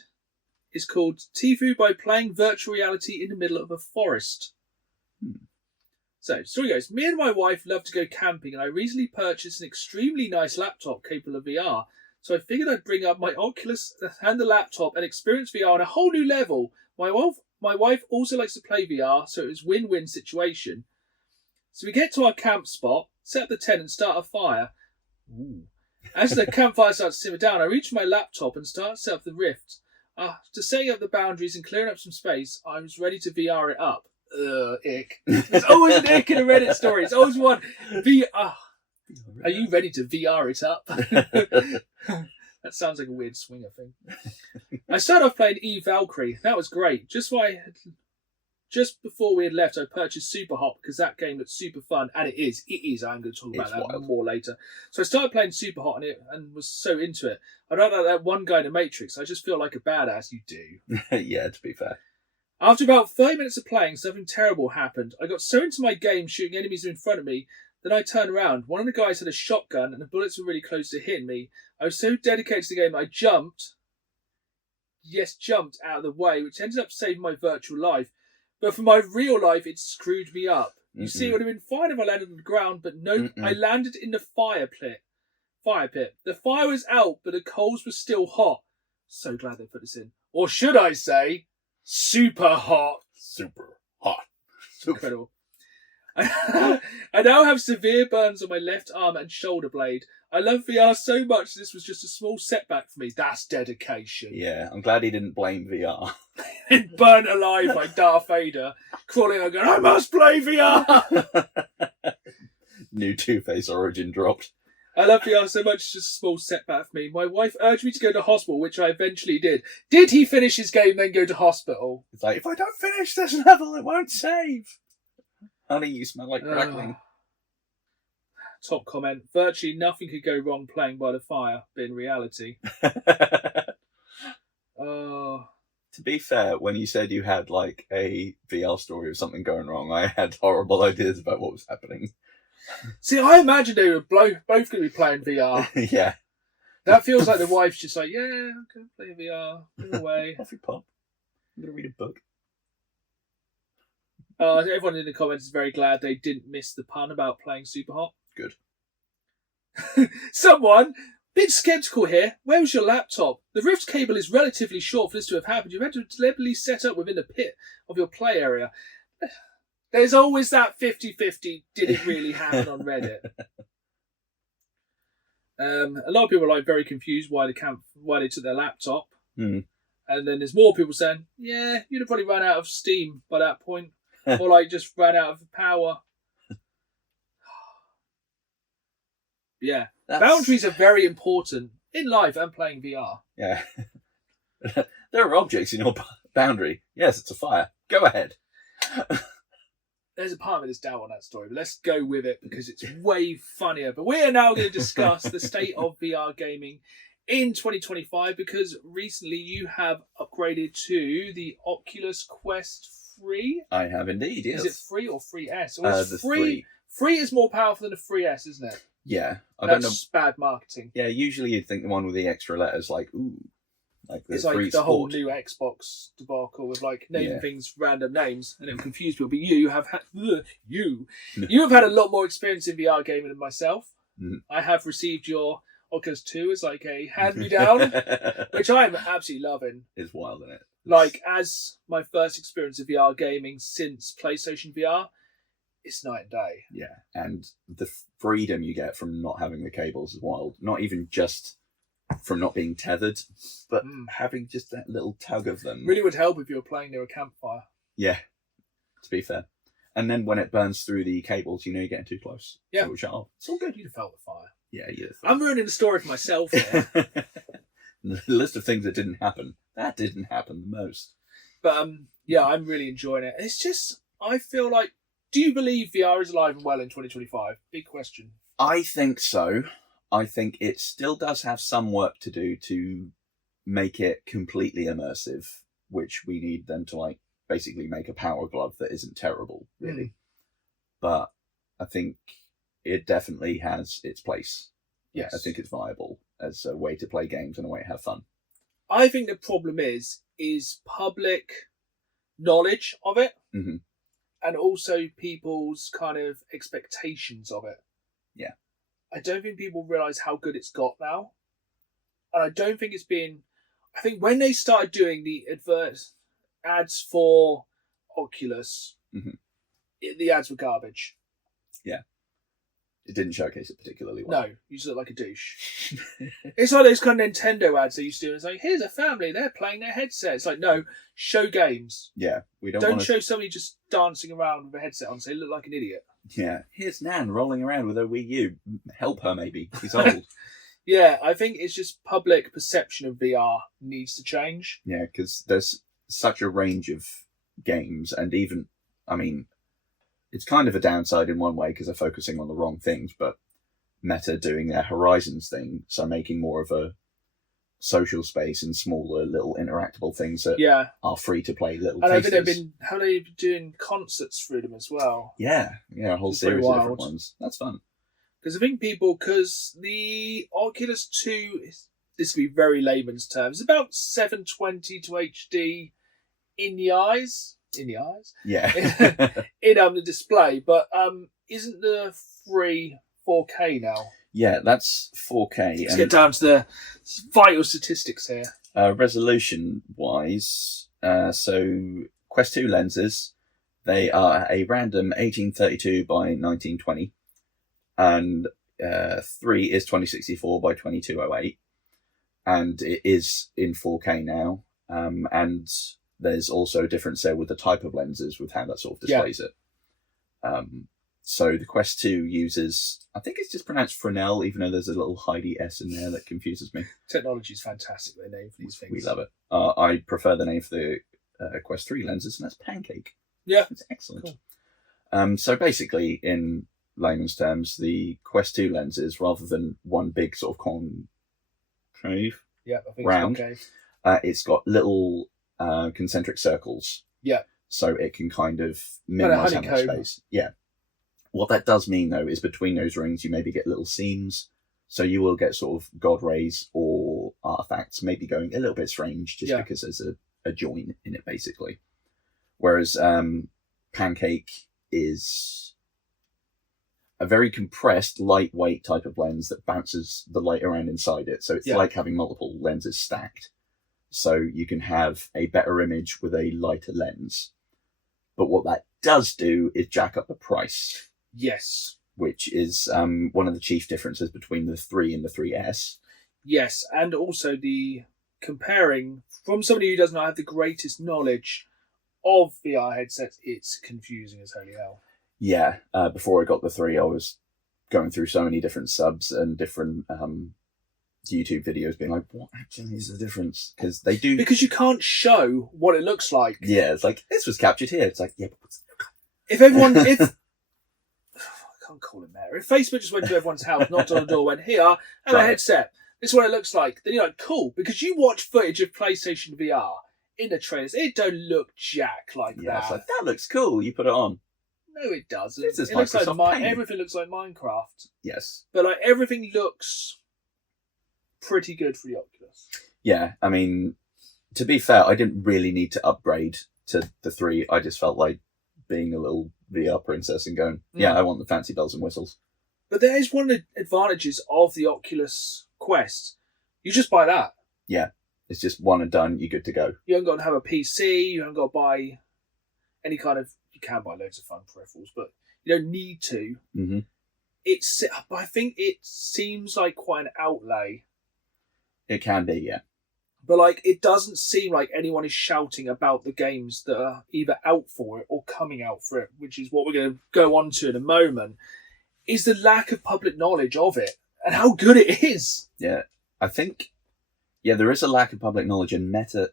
is called Tifu by playing virtual reality in the middle of a forest. So the story goes, me and my wife love to go camping and I recently purchased an extremely nice laptop capable of VR. So I figured I'd bring up my Oculus and the laptop and experience VR on a whole new level. My wife also likes to play VR, so it was a win-win situation. So we get to our camp spot, set up the tent and start a fire. Ooh. As the campfire starts to simmer down, I reach my laptop and start to set up the Rift. After setting up the boundaries and clearing up some space, I was ready to VR it up. Ick. There's always an ick in a Reddit story. It's always one. Are you ready to VR it up? That sounds like a weird swinger thing. I started off playing Eve Valkyrie. That was great. Just before we had left, I purchased Superhot because that game looked super fun, and it is. I'm going to talk about that more later. So I started playing Superhot on it and was so into it. I don't like that one guy in the Matrix. I just feel like a badass. You do. Yeah, to be fair. After about 30 minutes of playing, something terrible happened. I got so into my game shooting enemies in front of me Then I turned around. One of the guys had a shotgun and the bullets were really close to hitting me. I was so dedicated to the game that I jumped out of the way, which ended up saving my virtual life. But for my real life, it screwed me up. You see, it would have been fine if I landed on the ground, but no, I landed in the fire pit. The fire was out, but the coals were still hot. So glad they put this in. Or should I say, super hot. Super hot. Incredible. I now have severe burns on my left arm and shoulder blade. I love VR so much this was just a small setback for me. That's dedication. Yeah, I'm glad he didn't blame VR. Burnt alive like Darth Vader, crawling and going, I must play VR! New Two-Face origin dropped. I love VR so much it's just a small setback for me. My wife urged me to go to hospital, which I eventually did. Did he finish his game then go to hospital? It's like, if I don't finish this level, it won't save. Honey, you smell like crackling. Top comment. Virtually nothing could go wrong playing by the fire, but in reality. To be fair, when you said you had like a VR story of something going wrong, I had horrible ideas about what was happening. See, I imagined they were both going to be playing VR. Yeah. That feels like the wife's just like, yeah, I'm going to play VR. Go away. Off you pop. I'm going to read a book. Everyone in the comments is very glad they didn't miss the pun about playing Super Hot. Good. Someone, bit sceptical here. Where was your laptop? The Rift cable is relatively short for this to have happened. You've had to deliberately set up within the pit of your play area. There's always that 50-50, did it really happen on Reddit? A lot of people are like very confused why they took their laptop. And then there's more people saying, yeah, you'd have probably run out of steam by that point. Or like just ran out of power. Yeah. Boundaries are very important in life and playing VR. Yeah. There are objects in your boundary. Yes, it's a fire. Go ahead. There's a part of me that's down on that story, but let's go with it because it's way funnier. But we are now going to discuss the state of VR gaming in 2025 because recently you have upgraded to the Oculus Quest 3. I have indeed, yes. Is it 3 or 3S? Or is the 3 is more powerful than the 3S, isn't it? Yeah. That's bad marketing. Yeah, usually you'd think the one with the extra letters, like, ooh. Like it's like the whole new Xbox debacle with like naming things random names, and it'll confuse people. But you have had you have had a lot more experience in VR gaming than myself. I have received your Oculus 2 as like a hand-me-down, which I'm absolutely loving. It's wild, isn't it? Like, as my first experience of VR gaming since PlayStation VR, it's night and day. Yeah, and the freedom you get from not having the cables is wild. Not even just from not being tethered, but having just that little tug of them. Really would help if you were playing near a campfire. Yeah, to be fair. And then when it burns through the cables, you know you're getting too close. Yeah. So it'll shut off. It's all good. You'd have felt the fire. Yeah, you'd have I'm ruining the story for myself here. The list of things that didn't happen. That didn't happen the most. But yeah, I'm really enjoying it. It's just, I feel like, do you believe VR is alive and well in 2025? Big question. I think so. I think it still does have some work to do to make it completely immersive, which we need then to like basically make a power glove that isn't terrible, really. But I think it definitely has its place. Yes. I think it's viable as a way to play games and a way to have fun. I think the problem is public knowledge of it, and also people's kind of expectations of it. Yeah. I don't think people realise how good it's got now. And I don't think it's been... I think when they started doing the ads for Oculus, the ads were garbage. Yeah. It didn't showcase it particularly well. No, you just look like a douche. It's like those kind of Nintendo ads they used to do. It's like, here's a family, they're playing their headset. It's like, no, show games. Yeah, we don't Don't show somebody just dancing around with a headset on so they look like an idiot. Yeah, here's Nan rolling around with her Wii U. Help her, maybe. She's old. Yeah, I think it's just public perception of VR needs to change. Yeah, because there's such a range of games, and even, I mean, it's kind of a downside in one way because they're focusing on the wrong things, but Meta doing their Horizons thing, so making more of a social space and smaller little interactable things that Yeah. are free to play little And I think tasters. they've been doing concerts through them as well. Yeah, a whole It's pretty series of different wild. ones. That's fun. Because I think because the Oculus 2, this could be very layman's terms, about 720 to HD in the eyes. Yeah. In the display, but isn't the free 4K now? Yeah, that's 4K. Let's get down to the vital statistics here. Resolution wise, so Quest 2 lenses, they are a random 1832 by 1920, and 3 is 2064 by 2208, and it is in 4K now. And there's also a difference there with the type of lenses, with how that sort of displays it. So the Quest 2 uses, I think it's just pronounced Fresnel, even though there's a little Heidi S in there that confuses me. Technology is fantastic, their name for these things. We love it. I prefer the name for the Quest 3 lenses, and that's Pancake. Yeah. It's excellent. Cool. So basically, in layman's terms, the Quest 2 lenses, rather than one big sort of concave, Yeah, I think round, it's okay. it's got little concentric circles. Yeah. So it can kind of minimise how much honeycomb. space. Yeah. What that does mean, though, is between those rings, you maybe get little seams. So you will get sort of god rays or artifacts maybe going a little bit strange just because there's a join in it, basically. Whereas Pancake is a very compressed, lightweight type of lens that bounces the light around inside it. So it's like having multiple lenses stacked. So you can have a better image with a lighter lens. But what that does do is jack up the price. Yes. Which is one of the chief differences between the 3 and the 3S. Yes, and also the comparing, from somebody who does not have the greatest knowledge of VR headsets, it's confusing as holy hell. Yeah, before I got the 3, I was going through so many different subs and different YouTube videos being like, what actually is the difference? Because they do... Because you can't show what it looks like. Yeah, it's like, this was captured here. It's like, yeah, but what's it look like? If I can't call it mayor. If Facebook just went to everyone's house, knocked on the door, went, here, have a headset. This is what it looks like. Then you're like, cool. Because you watch footage of PlayStation VR in the trailers. It don't look jack like that. It's like, that looks cool. You put it on. No, it doesn't. This is it looks Microsoft like Paint. everything looks like Minecraft. Yes. But like everything looks pretty good for the Oculus. Yeah, I mean, to be fair, I didn't really need to upgrade to the 3. I just felt like being a little VR princess and going, I want the fancy bells and whistles. But there is one of the advantages of the Oculus Quest. You just buy that. Yeah, it's just one and done. You're good to go. You haven't got to have a PC. You haven't got to buy any kind of... You can buy loads of fun peripherals, but you don't need to. Mm-hmm. I think it seems like quite an outlay. It can be, yeah. But like, it doesn't seem like anyone is shouting about the games that are either out for it or coming out for it, which is what we're going to go on to in a moment, is the lack of public knowledge of it and how good it is. Yeah, I think, there is a lack of public knowledge, and Meta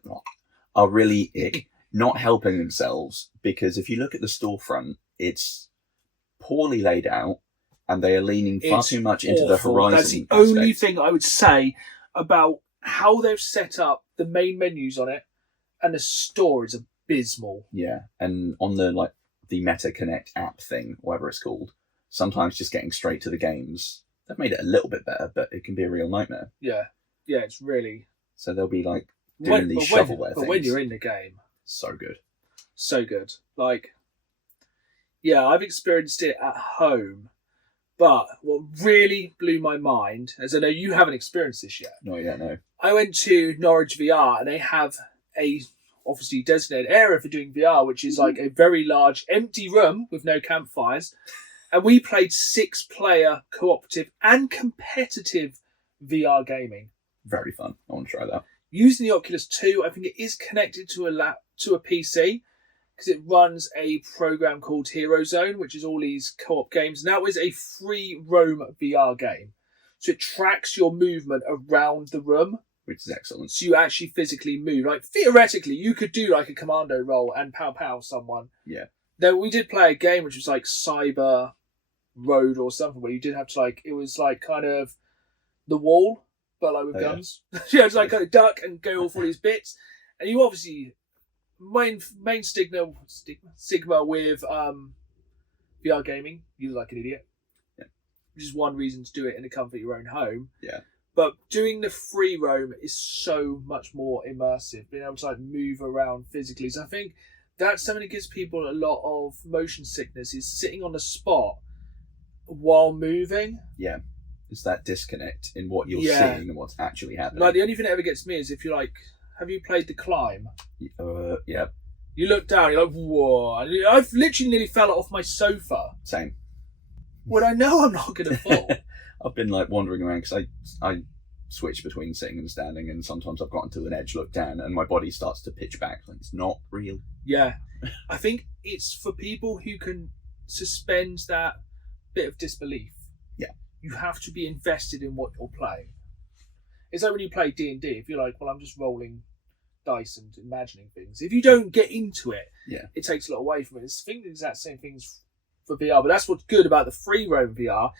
are really not helping themselves, because if you look at the storefront, it's poorly laid out and they are leaning far too much into the horizon. That's the only thing I would say about how they've set up the main menus on it, and the store is abysmal. Yeah, and on the Meta Connect app thing, whatever it's called, sometimes just getting straight to the games, they've made it a little bit better, but it can be a real nightmare. Yeah, it's really... So they'll be like doing these shovelware things. But when you're in the game... So good. So good. Like, yeah, I've experienced it at home, but what really blew my mind, as I know you haven't experienced this yet. Not yet, no. I went to Norwich VR, and they have a obviously designated area for doing VR, which is like a very large empty room with no campfires. And we played 6-player cooperative and competitive VR gaming. Very fun. I want to try that. Using the Oculus 2, I think it is connected to a PC, because it runs a program called Hero Zone, which is all these co-op games. Now is a free roam VR game. So it tracks your movement around the room. Which is excellent. So you actually physically move. Like, theoretically, you could do like a commando roll and pow someone. Yeah. Then we did play a game which was like Cyber Road or something, where you did have to it was like kind of The Wall, but like with Oh, yeah. guns. It's like kind of duck and go off all these bits. And you obviously main stigma with VR gaming. You look like an idiot. Yeah. Which is one reason to do it in the comfort of your own home. Yeah. But doing the free roam is so much more immersive. Being able to like move around physically. So I think that's something that gives people a lot of motion sickness. Is sitting on the spot while moving. Yeah. It's that disconnect in what you're Yeah. seeing and what's actually happening. Like the only thing that ever gets me is if you're like, have you played The Climb? Yeah. You look down, you're like, whoa. And I've literally nearly fell off my sofa Same. when I know I'm not going to fall. I've been like wandering around because I switch between sitting and standing, and sometimes I've gotten to an edge, look down, and my body starts to pitch back. Like, it's not real. Yeah. I think it's for people who can suspend that bit of disbelief. Yeah. You have to be invested in what you're playing. It's like when you play D&D, if you're like, well, I'm just rolling dice and imagining things. If you don't get into it, Yeah. it takes a lot away from it. It's the exact same things for VR, but that's what's good about the free roam VR,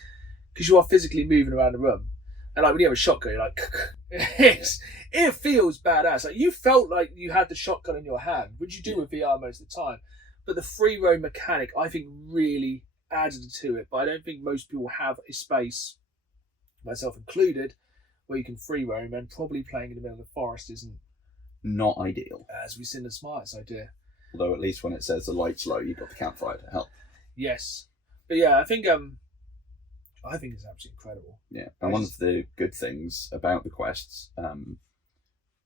because you are physically moving around the room. And like when you have a shotgun, you're like, it feels badass. Like you felt like you had the shotgun in your hand, which you do with VR most of the time. But the free roam mechanic, I think, really added to it. But I don't think most people have a space, myself included, where you can free roam, and probably playing in the middle of the forest isn't, Not ideal. as we've seen, the smartest idea. Although at least when it says the light's low, you've got the campfire to help. Yes. But yeah, I think it's absolutely incredible. Yeah, and one of the good things about the Quests,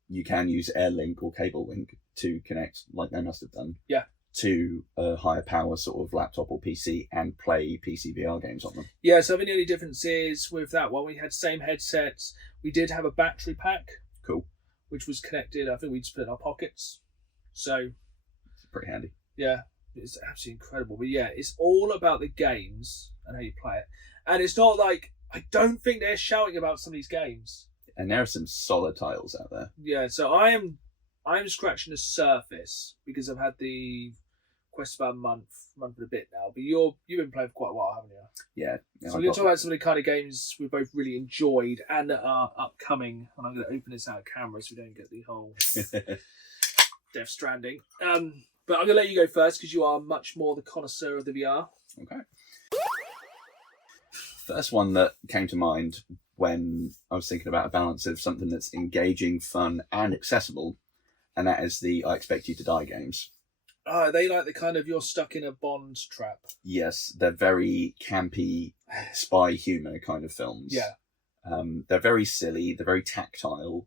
you can use Airlink or Cable Link to connect, like they must have done, Yeah. to a higher power sort of laptop or PC and play PC VR games on them. Yeah, so I think the only difference is with that one, we had same headsets. We did have a battery pack, Cool. which was connected. I think we'd split in our pockets. So, It's pretty handy. yeah, it's absolutely incredible. But yeah, it's all about the games and how you play it. And it's not like, I don't think they're shouting about some of these games. And there are some solid titles out there. Yeah, so I'm scratching the surface because I've had the Quest about a month and a bit now. But you've been playing for quite a while, haven't you? Yeah. So we're going to talk about some of the kind of games we both really enjoyed and that are upcoming. And I'm going to open this out of camera so we don't get the whole Death Stranding. But I'm going to let you go first because you are much more the connoisseur of the VR. Okay. First one that came to mind when I was thinking about a balance of something that's engaging, fun, and accessible, and that is the I Expect You to Die games. Are they like the kind of you're stuck in a Bond trap? Yes, they're very campy, spy humour kind of films. Yeah. They're very silly, they're very tactile.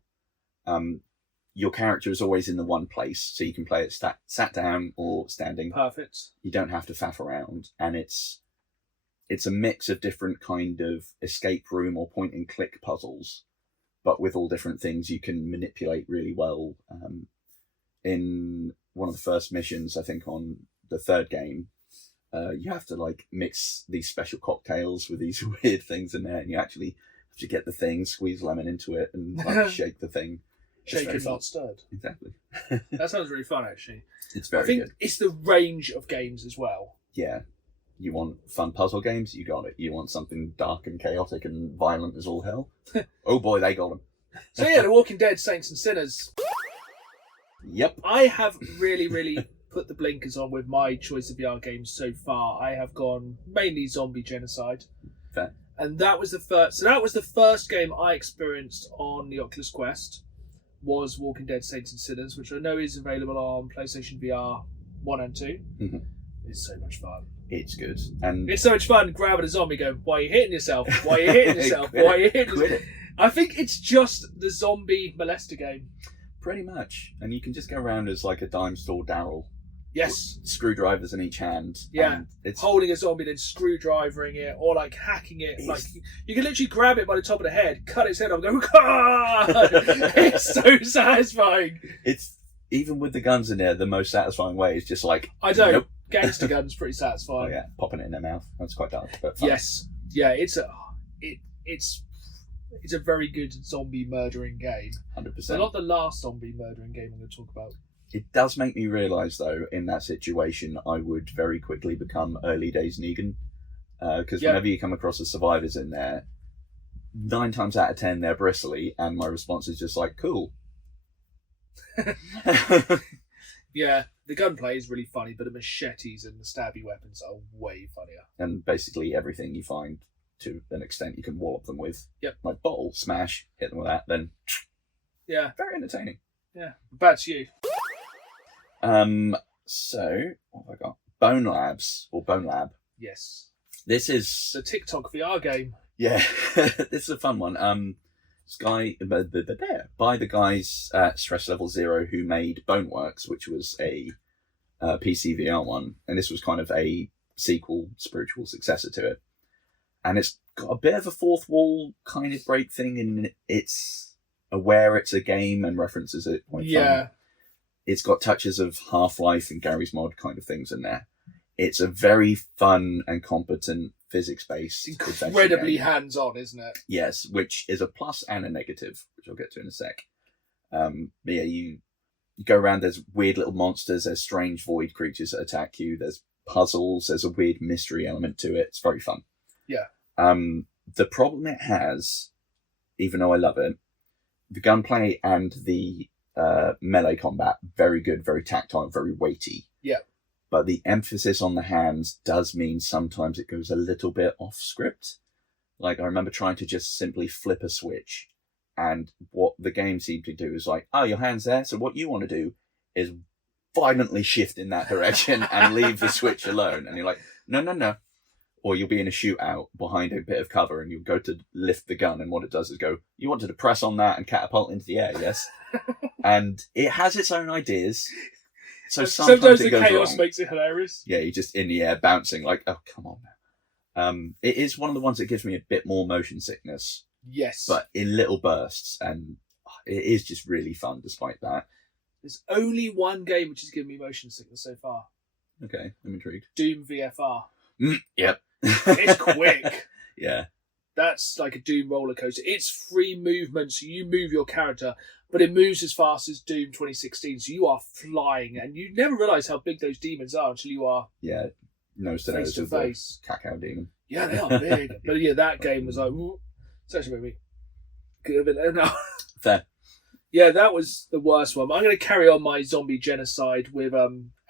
Your character is always in the one place, so you can play it sat down or standing. Perfect. You don't have to faff around, and it's a mix of different kind of escape room or point and click puzzles, but with all different things you can manipulate really well. In one of the first missions, I think on the third game, you have to like mix these special cocktails with these weird things in there, and you actually have to get the thing, squeeze lemon into it, and like shake the thing. It's Shaken, very fun. not stirred. Exactly. That sounds really fun, actually. It's I very think good. it's the range of games as well. Yeah. You want fun puzzle games? You got it. You want something dark and chaotic and violent as all hell? Oh boy, they got them. So yeah, The Walking Dead, Saints and Sinners. Yep. I have really put the blinkers on with my choice of VR games so far. I have gone mainly zombie genocide. Fair. And that was the first. So that was the first game I experienced on the Oculus Quest. Was Walking Dead, Saints and Sinners, which I know is available on PlayStation VR 1 and 2. Mm-hmm. It's so much fun. It's good. And It's so much fun grabbing a zombie going, why are you hitting yourself? Why are you hitting yourself? Quit Why are you it. hitting Quit yourself? it. I think it's just the zombie molester game. Pretty much. And you can just go around as like a dime store Daryl. Yes. With screwdrivers in each hand. Yeah. And it's Holding a zombie, then screwdrivering it, or like hacking it. Like you can literally grab it by the top of the head, cut its head off, and go, "Ah!" It's so satisfying. It's even with the guns in there, the most satisfying way is just like I don't. Nope. Gangster gun's pretty Oh satisfying. yeah, popping it in their mouth. That's quite dark, but fun. Yes. Yeah. It's a very good zombie murdering game. 100%. So not the last zombie murdering game I'm going to talk about. It does make me realise, though, in that situation, I would very quickly become early days Negan. Because Yeah. whenever you come across the survivors in there, 9 times out of 10 they're bristly, and my response is just like, cool. Yeah, the gunplay is really funny, but the machetes and the stabby weapons are way funnier. And basically everything you find, to an extent, you can wallop them with. Yep. Like bottle, smash, hit them with that, then Yeah. very entertaining. Yeah. Back to you. So, what have I got? Bone Labs, or Bone Lab. Yes. This is... The TikTok VR game. Yeah, this is a fun one. This guy, by the guys at Stress Level Zero who made Boneworks, which was a PC VR one, and this was kind of a sequel, spiritual successor to it. And it's got a bit of a fourth wall kind of break thing, and it's aware it's a game and references it quite fun. It's got touches of Half-Life and Gary's Mod kind of things in there. It's a very fun and competent physics-based, incredibly hands-on, isn't it? Yes, which is a plus and a negative, which I'll get to in a sec. But yeah, you go around, there's weird little monsters, there's strange void creatures that attack you, there's puzzles, there's a weird mystery element to it. It's very fun. Yeah. The problem it has, even though I love it, the gunplay and the melee combat, very good, very tactile, very weighty. Yeah. But the emphasis on the hands does mean sometimes it goes a little bit off script. Like, I remember trying to just simply flip a switch, and what the game seemed to do is like, oh, your hand's there, so what you want to do is violently shift in that direction and leave the switch alone. And you're like, no. Or you'll be in a shootout behind a bit of cover, and you'll go to lift the gun, and what it does is go, you wanted to press on that and catapult into the air, yes? And it has its own ideas. So sometimes the goes chaos wrong. makes it hilarious. Yeah, you're just in the air bouncing like, oh, come on now. It is one of the ones that gives me a bit more motion sickness. Yes. But in little bursts, and it is just really fun despite that. There's only one game which has given me motion sickness so far. Okay, I'm intrigued. Doom VFR. Yep. It's quick. Yeah. That's like a Doom roller coaster. It's free movement, so you move your character, but it moves as fast as Doom 2016, so you are flying, and you never realise how big those demons are until you are nose to nose with face. the cacao demon. Yeah, they are big. But yeah, that game was like, it's actually made me good a bit now. Fair. Yeah, that was the worst one. I'm going to carry on my zombie genocide with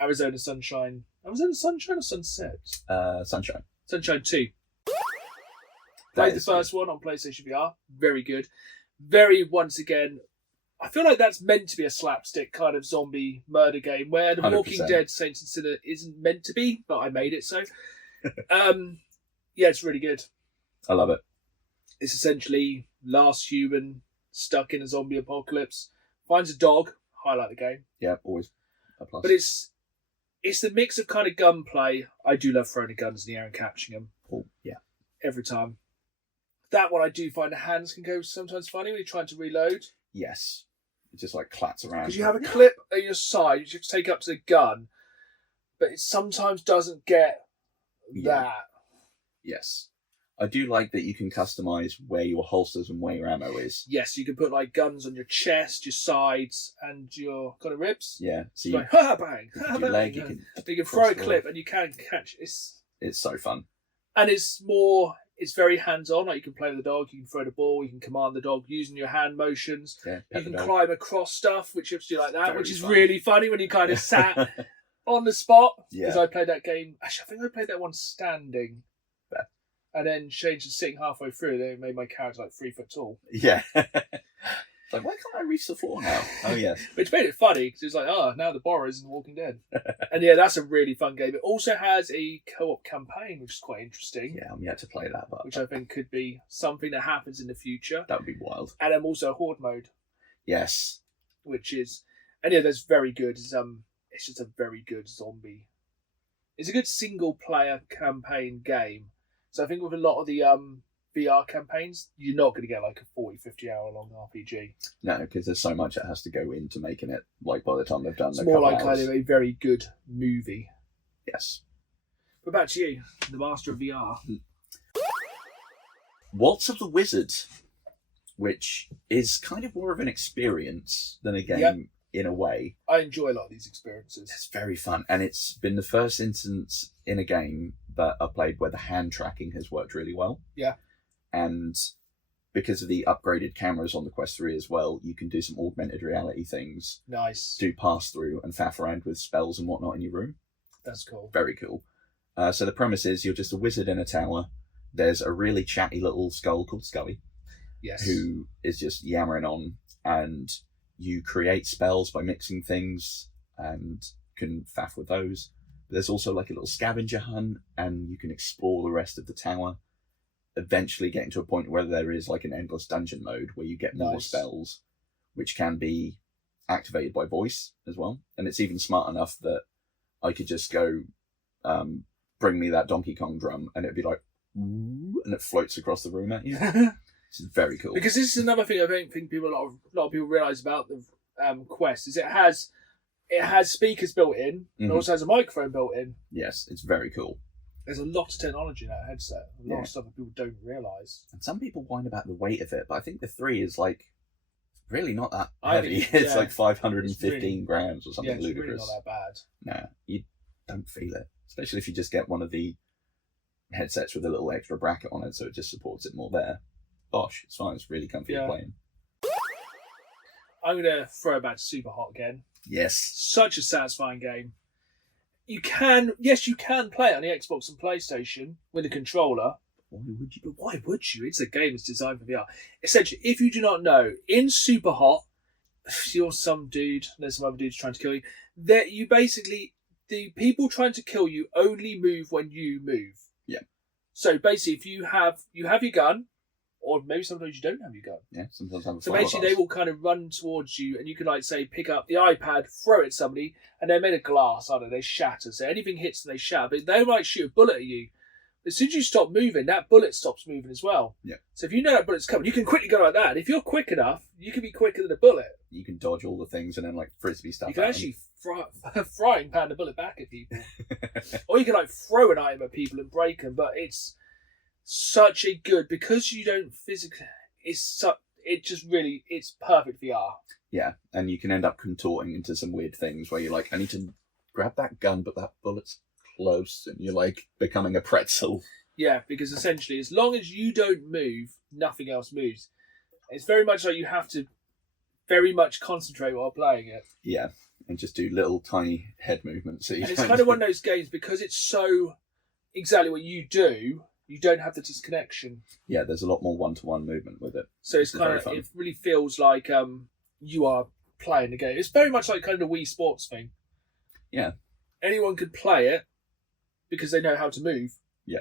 Arizona Sunshine. Arizona Sunshine or Sunset? Sunshine. Sunshine 2. Played the first one on PlayStation VR. Very good. Very, once again, I feel like that's meant to be a slapstick kind of zombie murder game, where The 100%. Walking Dead Saints and Sinner isn't meant to be, but I made it so. Yeah, it's really good. I love it. It's essentially last human stuck in a zombie apocalypse, finds a dog. Highlight the game. Yeah, always a plus. But it's the mix of kind of gunplay. I do love throwing the guns in the air and catching them. Oh, yeah. Every time. That one I do find the hands can go sometimes funny when you're trying to reload. Yes. It just like clats around. Because you have a clip at your side, you just take up to the gun, but it sometimes doesn't get that. Yes. I do like that you can customise where your holsters and where your ammo is. Yes, you can put like guns on your chest, your sides, and your kind of ribs. Yeah. So It's you, like, ha bang, ha your bang. leg, you can throw a cross clip and you can catch. It's so fun. And it's very hands-on. Like you can play with the dog, you can throw the ball, you can command the dog using your hand motions. Yeah, you can climb across stuff, which you have to do like that, Very which is fun. really funny when you kind of sat on the spot. Because Yeah. I played that game. Actually, I think I played that one standing. Fair. And then changed to sitting halfway through. They made my character like 3 foot tall. Yeah. It's like, why can't I reach the floor now? Oh, yes. Which made it funny because it was like, oh, now the borrowers in The Walking Dead. And yeah, that's a really fun game. It also has a co-op campaign, which is quite interesting. Yeah, I'm yet to play that, but Which I think could be something that happens in the future. that would be wild. And then also Horde mode, Yes. which is, and yeah, that's very good. It's just a very good zombie. It's a good single player campaign game. So I think with a lot of the VR campaigns, you're not going to get like a 40, 50 hour long RPG. No, because there's so much that has to go into making it, like, by the time they've done It's the more couple like kind hours. of a very good movie. Yes. But back to you, the master of VR. Waltz of the Wizard, which is kind of more of an experience than a game Yep. in a way. I enjoy a lot of these experiences. It's very fun, and it's been the first instance in a game that I played where the hand tracking has worked really well. Yeah. And because of the upgraded cameras on the Quest 3 as well, you can do some augmented reality things. Nice. Do pass through and faff around with spells and whatnot in your room. That's cool. Very cool. So the premise is you're just a wizard in a tower. There's a really chatty little skull called Scully. Yes. Who is just yammering on, and you create spells by mixing things and can faff with those. There's also like a little scavenger hunt, and you can explore the rest of the tower, eventually getting to a point where there is like an endless dungeon mode where you get more spells, which can be activated by voice as well. And it's even smart enough that I could just go, bring me that Donkey Kong drum, and it'd be like, and it floats across the room at you. It's very cool. Because this is another thing I don't think a lot of people realise about the Quest, is it has speakers built in, and also has a microphone built in. Yes, it's very cool. There's a lot of technology in that headset. A lot of stuff that people don't realise. And some people whine about the weight of it, but I think the 3 is like really not that heavy. It's like 515 grams or something ludicrous. Really not that bad. No, you don't feel it. Especially if you just get one of the headsets with a little extra bracket on it, so it just supports it more there. Bosh, it's fine. It's really comfy playing. I'm going to throw it back to Super Hot again. Yes. Such a satisfying game. You can play it on the Xbox and PlayStation with a controller. Why would you? But why would you? It's a game that's designed for VR. Essentially, if you do not know, in Super Hot, if you're some dude, there's some other dudes trying to kill you, that you basically, the people trying to kill you only move when you move. Yeah. So basically, if you have your gun, or maybe sometimes you don't have your gun. Yeah, sometimes have a So basically they will kind of run towards you, and you can, like, say, pick up the iPad, throw it at somebody, and they're made of glass, aren't they? They shatter. So anything hits them, they shatter. But they might shoot a bullet at you. As soon as you stop moving, that bullet stops moving as well. Yeah. So if you know that bullet's coming, you can quickly go like that. If you're quick enough, you can be quicker than a bullet. You can dodge all the things and then, like, frisbee stuff. You can actually frying pan the bullet back at people. Or you can, like, throw an item at people and break them. But it's such a good, because you don't physically... It's perfect VR. Yeah, and you can end up contorting into some weird things where you're like, I need to grab that gun, but that bullet's close, and you're like becoming a pretzel. Yeah, because essentially, as long as you don't move, nothing else moves. It's very much like you have to very much concentrate while playing it. Yeah, and just do little tiny head movements. So it's kind of one of those games, because it's so exactly what you do, you don't have the disconnection. Yeah, there's a lot more one-to-one movement with it. So it's kind of, it really feels like you are playing the game. It's very much like kind of the Wii Sports thing. Yeah. Anyone could play it because they know how to move. Yeah.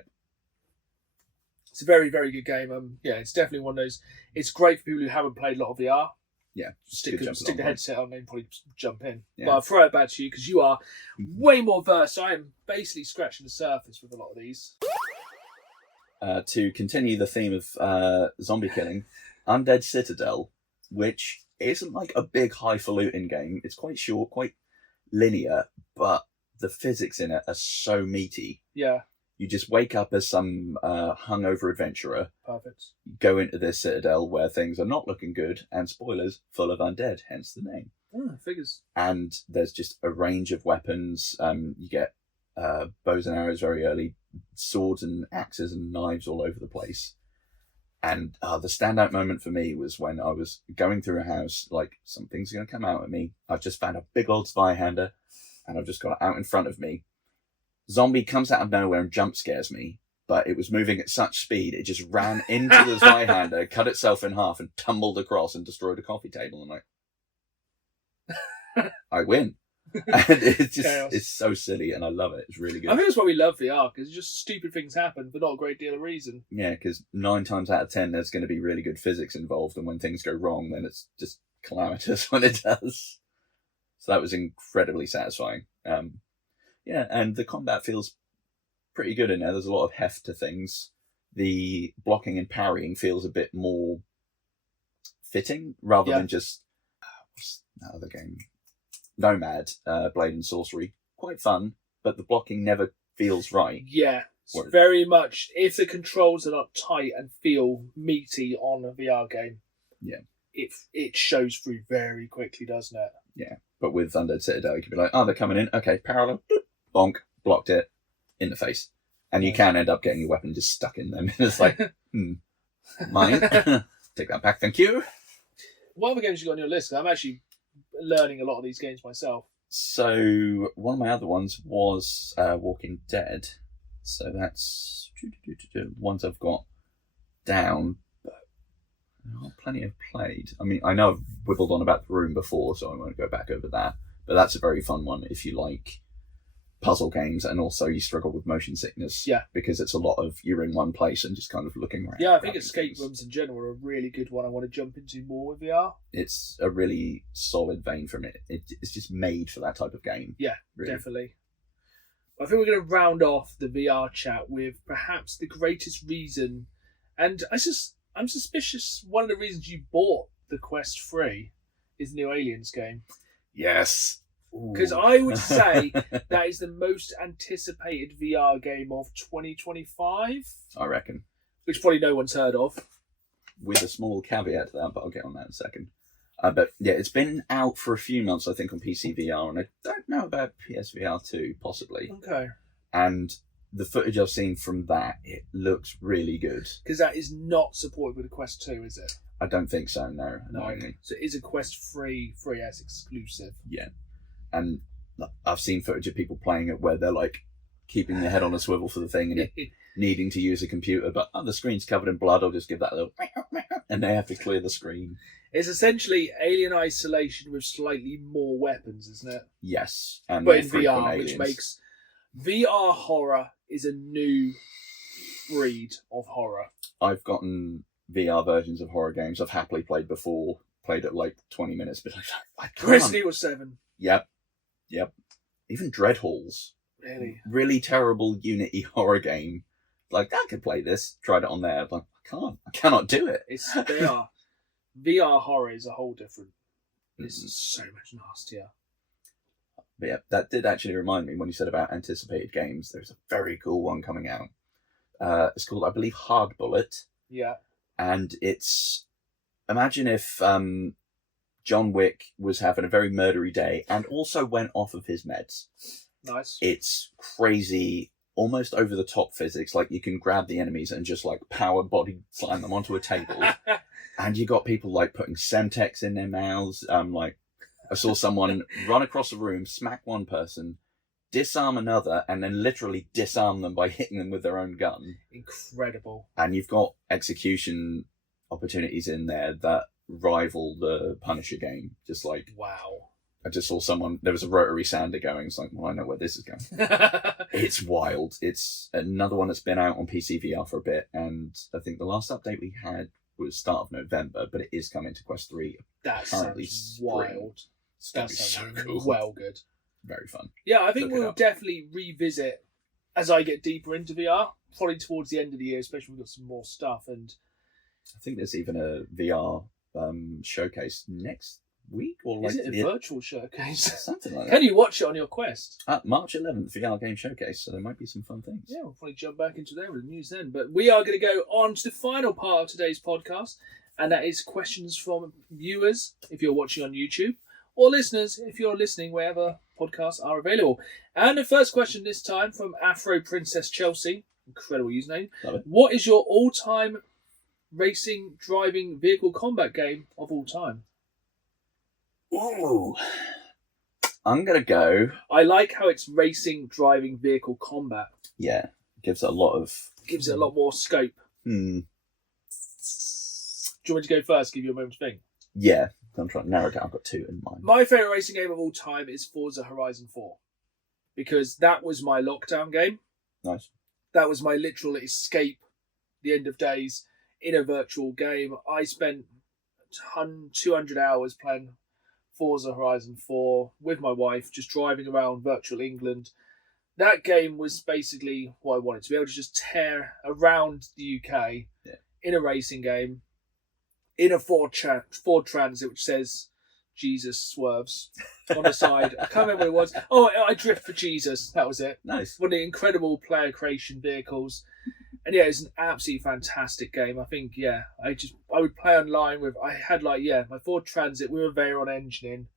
It's a very, very good game. Yeah, it's definitely one of those. It's great for people who haven't played a lot of VR. Yeah. Stick the headset on and probably jump in. Yeah. But I'll throw it back to you because you are way more versed. I am basically scratching the surface with a lot of these. To continue the theme of zombie killing, Undead Citadel, which isn't like a big highfalutin game. It's quite short, quite linear, but the physics in it are so meaty. Yeah. You just wake up as some hungover adventurer. Perfect. Go into this citadel where things are not looking good, and spoilers, full of undead, hence the name. Figures. And there's just a range of weapons. You get bows and arrows very early, swords and axes and knives all over the place. And the standout moment for me was when I was going through a house, like, something's going to come out at me. I've just found a big old Zweihander, and I've just got it out in front of me. Zombie comes out of nowhere and jump scares me, but it was moving at such speed, it just ran into the Zweihander, cut itself in half, and tumbled across and destroyed a coffee table. And like, I win. And it's just, it's so silly, and I love it. It's really good. I think that's why we love VR, because just stupid things happen for not a great deal of reason. Yeah, because 9 times out of 10, there's going to be really good physics involved, and when things go wrong, then it's just calamitous when it does. So that was incredibly satisfying. Yeah, and the combat feels pretty good in there. There's a lot of heft to things. The blocking and parrying feels a bit more fitting, rather than just... what's that other game? Nomad, Blade and Sorcery. Quite fun, but the blocking never feels right. Yeah, it's very much... If the controls are not tight and feel meaty on a VR game, it shows through very quickly, doesn't it? Yeah, but with Undead Citadel, you can be like, oh, they're coming in. Okay, parallel, bonk, blocked it, in the face. And you can end up getting your weapon just stuck in them. It's like, mine. Take that back, thank you. What other games you got on your list? 'Cause I'm actually learning a lot of these games myself. So one of my other ones was Walking Dead. So that's ones I've got down. But plenty I've played. I mean, I know I've wibbled on about The Room before, so I won't go back over that. But that's a very fun one if you like puzzle games and also you struggle with motion sickness. Yeah. Because it's a lot of you're in one place and just kind of looking around. Yeah, I think escape rooms in general are a really good one. I want to jump into more with VR. It's a really solid vein from it. It's just made for that type of game. Yeah, really. definitely. I think we're going to round off the VR chat with perhaps the greatest reason, and I'm suspicious one of the reasons you bought the Quest 3 is the new Aliens game. Yes. Because I would say that is the most anticipated VR game of 2025. I reckon. Which probably no one's heard of. With a small caveat to that, but I'll get on that in a second. But yeah, it's been out for a few months, I think, on PC VR, and I don't know about PSVR 2, possibly. Okay. And the footage I've seen from that, it looks really good. Because that is not supported with the Quest 2, is it? I don't think so, no. So it is a Quest 3 3S exclusive. Yeah. And I've seen footage of people playing it where they're like keeping their head on a swivel for the thing and needing to use a computer, but the screen's covered in blood, I'll just give that a little and they have to clear the screen. It's essentially Alien Isolation with slightly more weapons, isn't it? Yes. And but in VR, which makes VR horror is a new breed of horror. I've gotten VR versions of horror games I've happily played before, played at like 20 minutes, but I can't. Resident Evil 7. Yep. Even Dreadhalls. Really? Really terrible Unity horror game. Like, I could play this. Tried it on there. Like, I cannot do it. It's VR. VR horror is a whole different. This is so much nastier. But yeah, that did actually remind me when you said about anticipated games. There's a very cool one coming out. It's called, I believe, Hard Bullet. Yeah. And it's, imagine if John Wick was having a very murdery day and also went off of his meds. Nice. It's crazy, almost over the top physics. Like you can grab the enemies and just like power body slam them onto a table. And you got people like putting Semtex in their mouths. Like I saw someone run across the room, smack one person, disarm another, and then literally disarm them by hitting them with their own gun. Incredible. And you've got execution opportunities in there that rival the Punisher game. Just like, wow. I just saw someone, there was a rotary sander going. It's like, well, I know where this is going. It's wild. It's another one that's been out on PC VR for a bit. And I think the last update we had was start of November, but it is coming to Quest 3. That sounds wild. That sounds so cool. Well good. Very fun. Yeah, I think we'll definitely revisit as I get deeper into VR, probably towards the end of the year, especially we've got some more stuff. And I think there's even a VR showcase next week, or like is it a virtual showcase? Something like that. Can you watch it on your Quest? March 11th, VR game showcase, so there might be some fun things. Yeah, we'll probably jump back into there with the news then. But we are going to go on to the final part of today's podcast, and that is questions from viewers, if you're watching on YouTube, or listeners, if you're listening wherever podcasts are available. And the first question this time from Afro Princess Chelsea, incredible username. Love it. What is your all-time racing driving vehicle combat game of all time? Ooh. I'm going to go... I like how it's racing driving vehicle combat. Yeah, gives it a lot of... Gives it a lot more scope. Do you want me to go first, give you a moment to think? Yeah, I'm trying to narrow it down. I've got two in mind. My favourite racing game of all time is Forza Horizon 4. Because that was my lockdown game. Nice. That was my literal escape, the end of days, in a virtual game. I spent 200 hours playing Forza Horizon 4 with my wife, just driving around virtual England. That game was basically what I wanted, to be able to just tear around the UK in a racing game, in a Ford Transit, which says Jesus swerves on the side. I can't remember what it was. Oh, I drift for Jesus. That was it. Nice. One of the incredible player creation vehicles. And yeah, it's an absolutely fantastic game. I think, I would play online with, I had my Ford Transit with a Veyron engine in.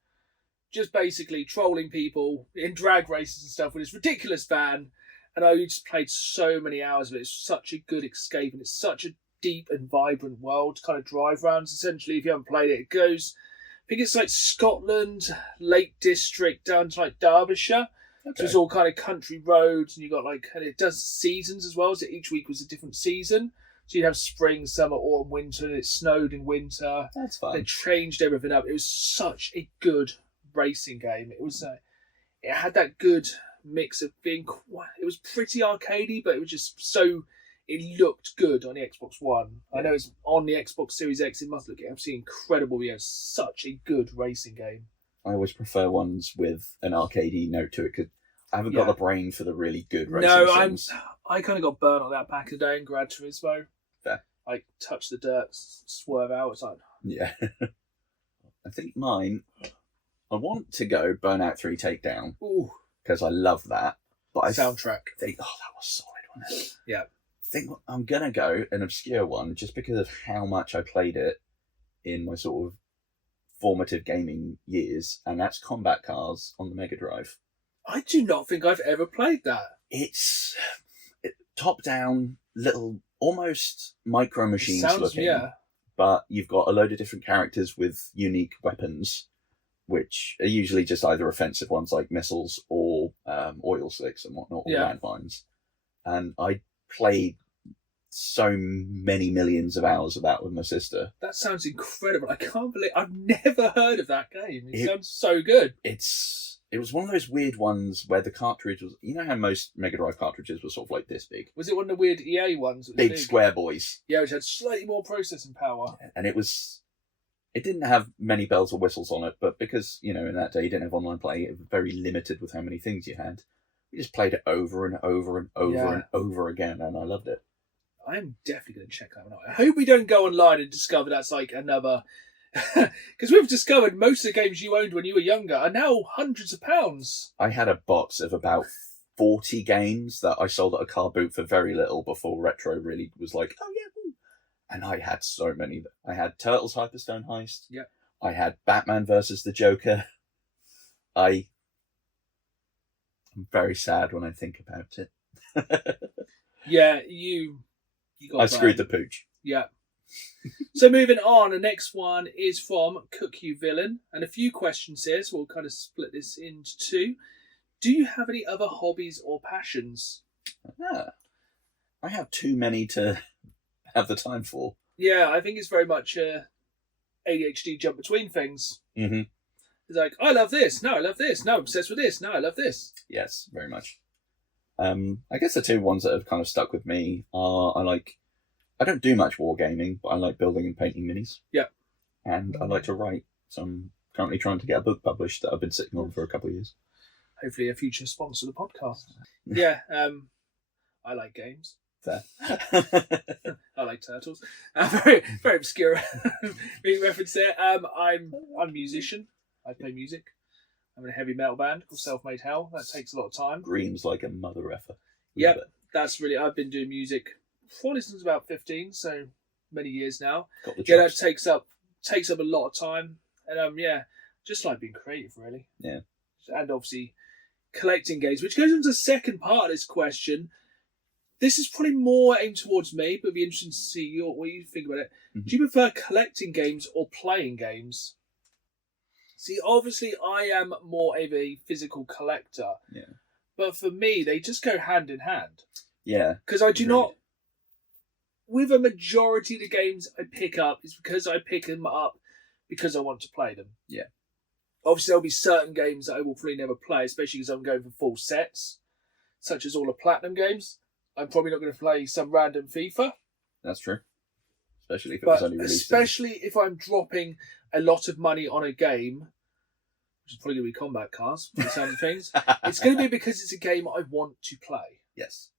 Just basically trolling people in drag races and stuff with this ridiculous van. And I just played so many hours of it. It's such a good escape and it's such a deep and vibrant world kind of drive rounds. Essentially, if you haven't played it, it goes, I think it's like Scotland, Lake District down to like Derbyshire. Okay. So it's all kind of country roads, and you got like, and it does seasons as well. So each week was a different season. So you'd have spring, summer, autumn, winter, and it snowed in winter. That's fun. They changed everything up. It was such a good racing game. It was, it had that good mix of being, it was pretty arcadey, but it was just so, it looked good on the Xbox One. I know it's on the Xbox Series X. It must look absolutely incredible. Yeah, such a good racing game. I always prefer ones with an arcadey note to it because I haven't got the brain for the really good racing sims. I kind of got burnt on that back in the day in Gran Turismo. Fair. Like, touch the dirt, swerve out. It's like... Yeah. I think mine, I want to go Burnout 3 Takedown. Ooh. Because I love that. But Soundtrack. I think, that was solid, wasn't it? Yeah. I think I'm going to go an obscure one just because of how much I played it in my sort of formative gaming years, and that's Combat Cars on the Mega Drive. I do not think I've ever played that. It's top-down, little, almost Micro Machines looking. Yeah. But you've got a load of different characters with unique weapons, which are usually just either offensive ones like missiles or oil slicks and whatnot, or landmines. And I played so many millions of hours of that with my sister. That sounds incredible. I can't believe I've never heard of that game. It sounds so good. It was one of those weird ones where the cartridge was, you know how most Mega Drive cartridges were sort of like this big? Was it one of the weird EA ones? Big square boys. Yeah, which had slightly more processing power. And it didn't have many bells or whistles on it, but because, in that day you didn't have online play, it was very limited with how many things you had. We just played it over and over and over and over again, and I loved it. I'm definitely going to check that one out. I hope we don't go online and discover that's like another... Because we've discovered most of the games you owned when you were younger are now hundreds of pounds. I had a box of about 40 games that I sold at a car boot for very little before Retro really was like, oh yeah. And I had so many. I had Turtles Hyperstone Heist. Yeah. I had Batman versus the Joker. I'm very sad when I think about it. Yeah, you got I screwed the pooch. Yeah. So moving on, the next one is from Cook You Villain, and a few questions here, so we'll kind of split this into two. Do you have any other hobbies or passions? I have too many to have the time for. Yeah, I think it's very much ADHD jump between things. Mm-hmm. It's like, I love this, no, I love this, no, I'm obsessed with this, no, I love this. Yes, very much. I guess the two ones that have kind of stuck with me are, I don't do much wargaming, but I like building and painting minis. Yeah. And I like to write, so I'm currently trying to get a book published that I've been sitting on for a couple of years. Hopefully a future sponsor of the podcast. Yeah, I like games. Fair. I like turtles. Very, very obscure reference there. I'm a musician. I play music. I'm in a heavy metal band called Self-Made Hell. That takes a lot of time. Screams like a mother effer. Yep, that's really. I've been doing music probably since about 15, so many years now. That takes up a lot of time, and just like being creative, really. Yeah, and obviously collecting games, which goes into the second part of this question. This is probably more aimed towards me, but it'd be interesting to see what you think about it. Mm-hmm. Do you prefer collecting games or playing games? See, obviously, I am more of a physical collector. Yeah. But for me, they just go hand in hand. Yeah. Because I do not... With a majority of the games I pick up, it's because I pick them up because I want to play them. Yeah. Obviously, there'll be certain games that I will probably never play, especially because I'm going for full sets, such as all the Platinum games. I'm probably not going to play some random FIFA. That's true. Especially if it was only released. Especially if I'm dropping a lot of money on a game, which is probably going to be Combat Cars, for the sound of things. It's going to be because it's a game I want to play. Yes.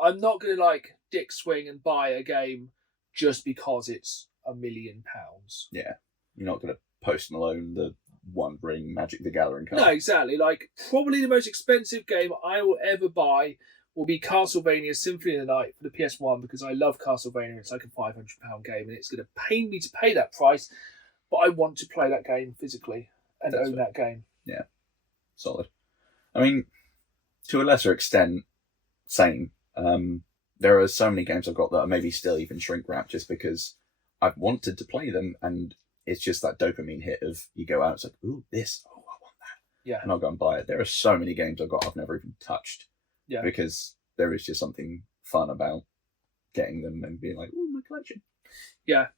I'm not going to dick swing and buy a game just because it's £1 million. Yeah. You're not going to Post Malone the One Ring Magic the Gathering card. No, exactly. Probably the most expensive game I will ever buy will be Castlevania Symphony of the Night for the PS1 because I love Castlevania. It's like a £500 game and it's going to pain me to pay that price, but I want to play that game physically and own that game. Yeah, solid. I mean, to a lesser extent, same. there are so many games I've got that are maybe still even shrink wrapped just because I've wanted to play them, and it's just that dopamine hit of you go out, it's like, ooh, this, oh, I want that. Yeah. And I'll go and buy it. There are so many games I've got I've never even touched. Yeah. Because there is just something fun about getting them and being like, ooh, my collection. Yeah.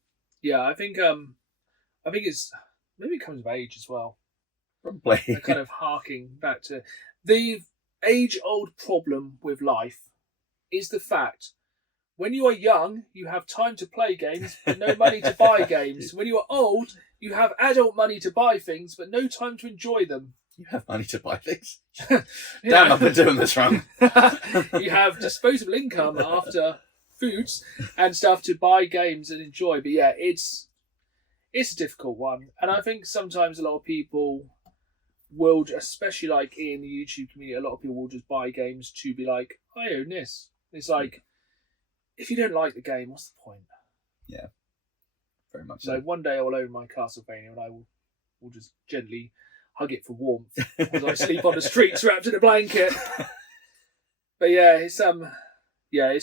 Yeah, I think it's maybe it comes of age as well. Probably. Kind of harking back to the age-old problem with life is the fact when you are young, you have time to play games, but no money to buy games. When you are old, you have adult money to buy things, but no time to enjoy them. You have money to buy things? Damn, I've been doing this wrong. You have disposable income after foods and stuff to buy games and enjoy. But yeah, it's a difficult one. And I think sometimes a lot of people will, especially like in the YouTube community, a lot of people will just buy games to be like, I own this. It's like, if you don't like the game, what's the point? Yeah, very much so. Like one day I will own my Castlevania and I will just gently hug it for warmth as I sleep on the streets wrapped in a blanket. But yeah, it's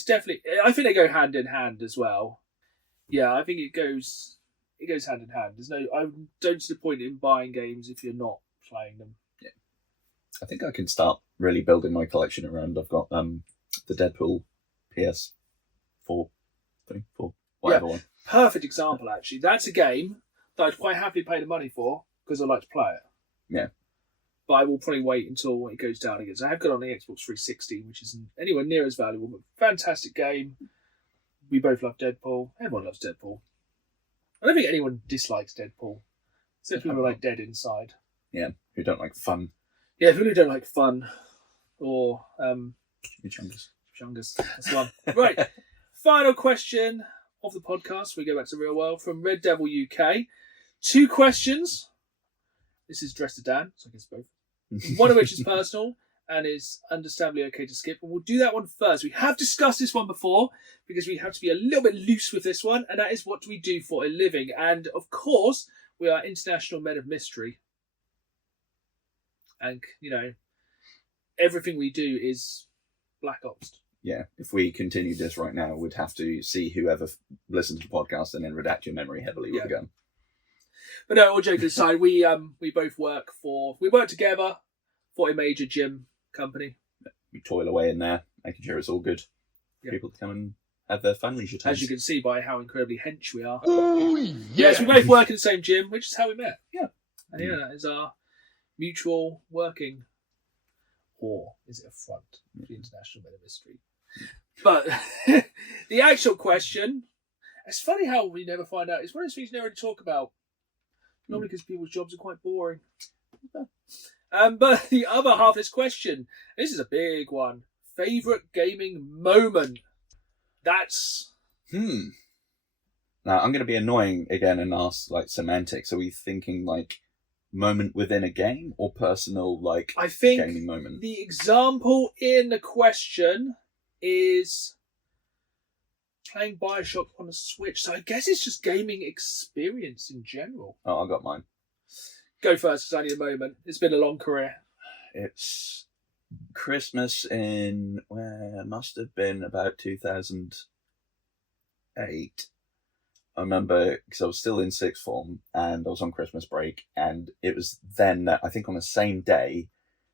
definitely. I think they go hand in hand as well. Yeah, I think it goes hand in hand. I don't see the point in buying games if you're not playing them. Yeah, I think I can start really building my collection around. I've got the Deadpool PS4, whatever one. Perfect example, actually. That's a game that I'd quite happily pay the money for because I like to play it. Yeah. But I will probably wait until it goes down again. So I have got it on the Xbox 360, which isn't anywhere near as valuable, but fantastic game. We both love Deadpool. Everyone loves Deadpool. I don't think anyone dislikes Deadpool. Except people who are like dead inside. Yeah, who don't like fun. Yeah, people who don't like fun. Or Chungus. That's the one. Right. Final question of the podcast. We go back to the real world from Red Devil UK. 2 questions. This is addressed to Dan, so I guess both. One of which is personal and is understandably okay to skip. And we'll do that one first. We have discussed this one before because we have to be a little bit loose with this one, and that is what do we do for a living. And of course, we are international men of mystery. And, everything we do is Black Ops. Yeah, if we continue this right now, we'd have to see whoever listened to the podcast and then redact your memory heavily with a gun. But no, all joking aside, we both work together for a major gym company. We toil away in there, making sure it's all good. Yeah. People to come and have their fun leisure time. As you can see by how incredibly hench we are. Oh, Yes, we both work in the same gym, which is how we met. Yeah. And yeah, that is our mutual working. Or is it a front for the international men of mystery? But the actual question, it's funny how we never find out. It's one of those things you never really talk about. Normally because people's jobs are quite boring. But the other half of this question, this is a big one. Favourite gaming moment? That's... Now, I'm going to be annoying again and ask, semantics. Are we thinking, moment within a game or personal, I think gaming moment? The example in the question is playing Bioshock on the Switch. So I guess it's just gaming experience in general. Oh, I got mine. Go first, because I need a moment. It's been a long career. It's Christmas in, must have been about 2008. I remember, because I was still in sixth form, and I was on Christmas break, and it was then that, I think on the same day,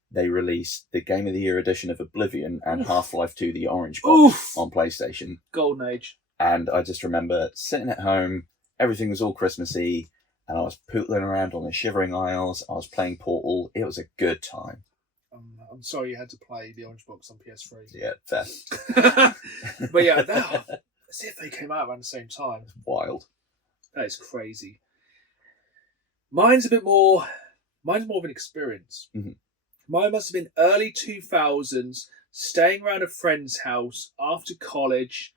they released the Game of the Year edition of Oblivion and Half-Life 2, the Orange Box, on PlayStation. Golden Age. And I just remember sitting at home, everything was all Christmassy, and I was pootling around on the Shivering Isles, I was playing Portal, it was a good time. I'm sorry you had to play the Orange Box on PS3. Yeah, fair. But yeah, as if they came out around the same time. It's wild. That is crazy. Mine's more of an experience. Mm-hmm. Mine must have been early 2000s, staying around a friend's house after college,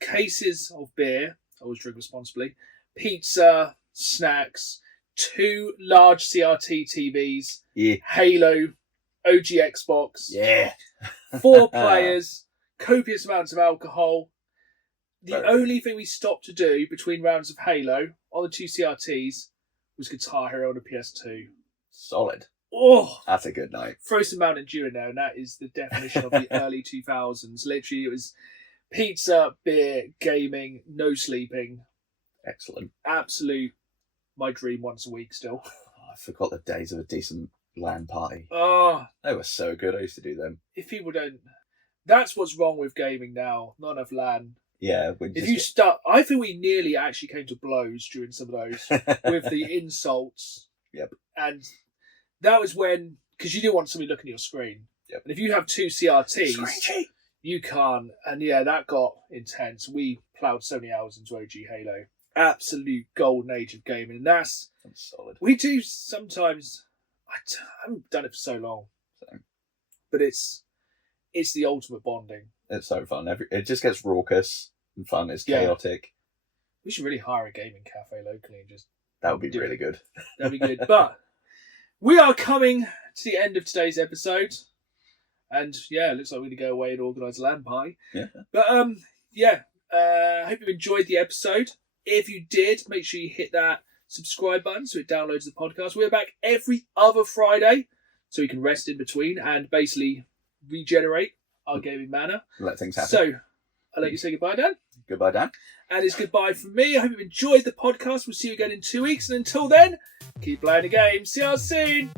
cases of beer, I always drink responsibly, pizza, snacks, 2 large CRT TVs, Halo, OG Xbox, 4 players, copious amounts of alcohol. The only thing we stopped to do between rounds of Halo on the 2 CRTs was Guitar Hero on the PS2. Solid. Oh, that's a good night. Throw some Mountain Dew in there, and that is the definition of the early 2000s. Literally, it was Pizza, beer, gaming, no sleeping. Excellent. Absolute my dream once a week still. Oh, I forgot the days of a decent LAN party. Oh, They were so good. I used to do them. if people don't... That's what's wrong with gaming now. Not enough LAN. Yeah. If you start... I think we nearly actually came to blows during some of those with the insults. Yep. And that was when... Because you do want somebody looking at your screen. Yep. And if you have two CRTs... Screen cheat. You can't. And yeah, that got intense. We ploughed so many hours into OG Halo. Absolute golden age of gaming. And that's solid. we do sometimes. I haven't done it for so long. Same. But it's the ultimate bonding. It's so fun. It just gets raucous and fun. It's chaotic. We should really hire a gaming cafe locally and just... That would be really good. That'd be good. But we are coming to the end of today's episode. And yeah, it looks like we're going to go away and organise a LAN party. Yeah. But I hope you enjoyed the episode. If you did, make sure you hit that subscribe button so it downloads the podcast. We're back every other Friday, so we can rest in between and basically regenerate our gaming mana. Let things happen. So I'll let you say goodbye, Dan. Goodbye, Dan. And it's goodbye from me. I hope you've enjoyed the podcast. We'll see you again in 2 weeks. And until then, keep playing the game. See you all soon.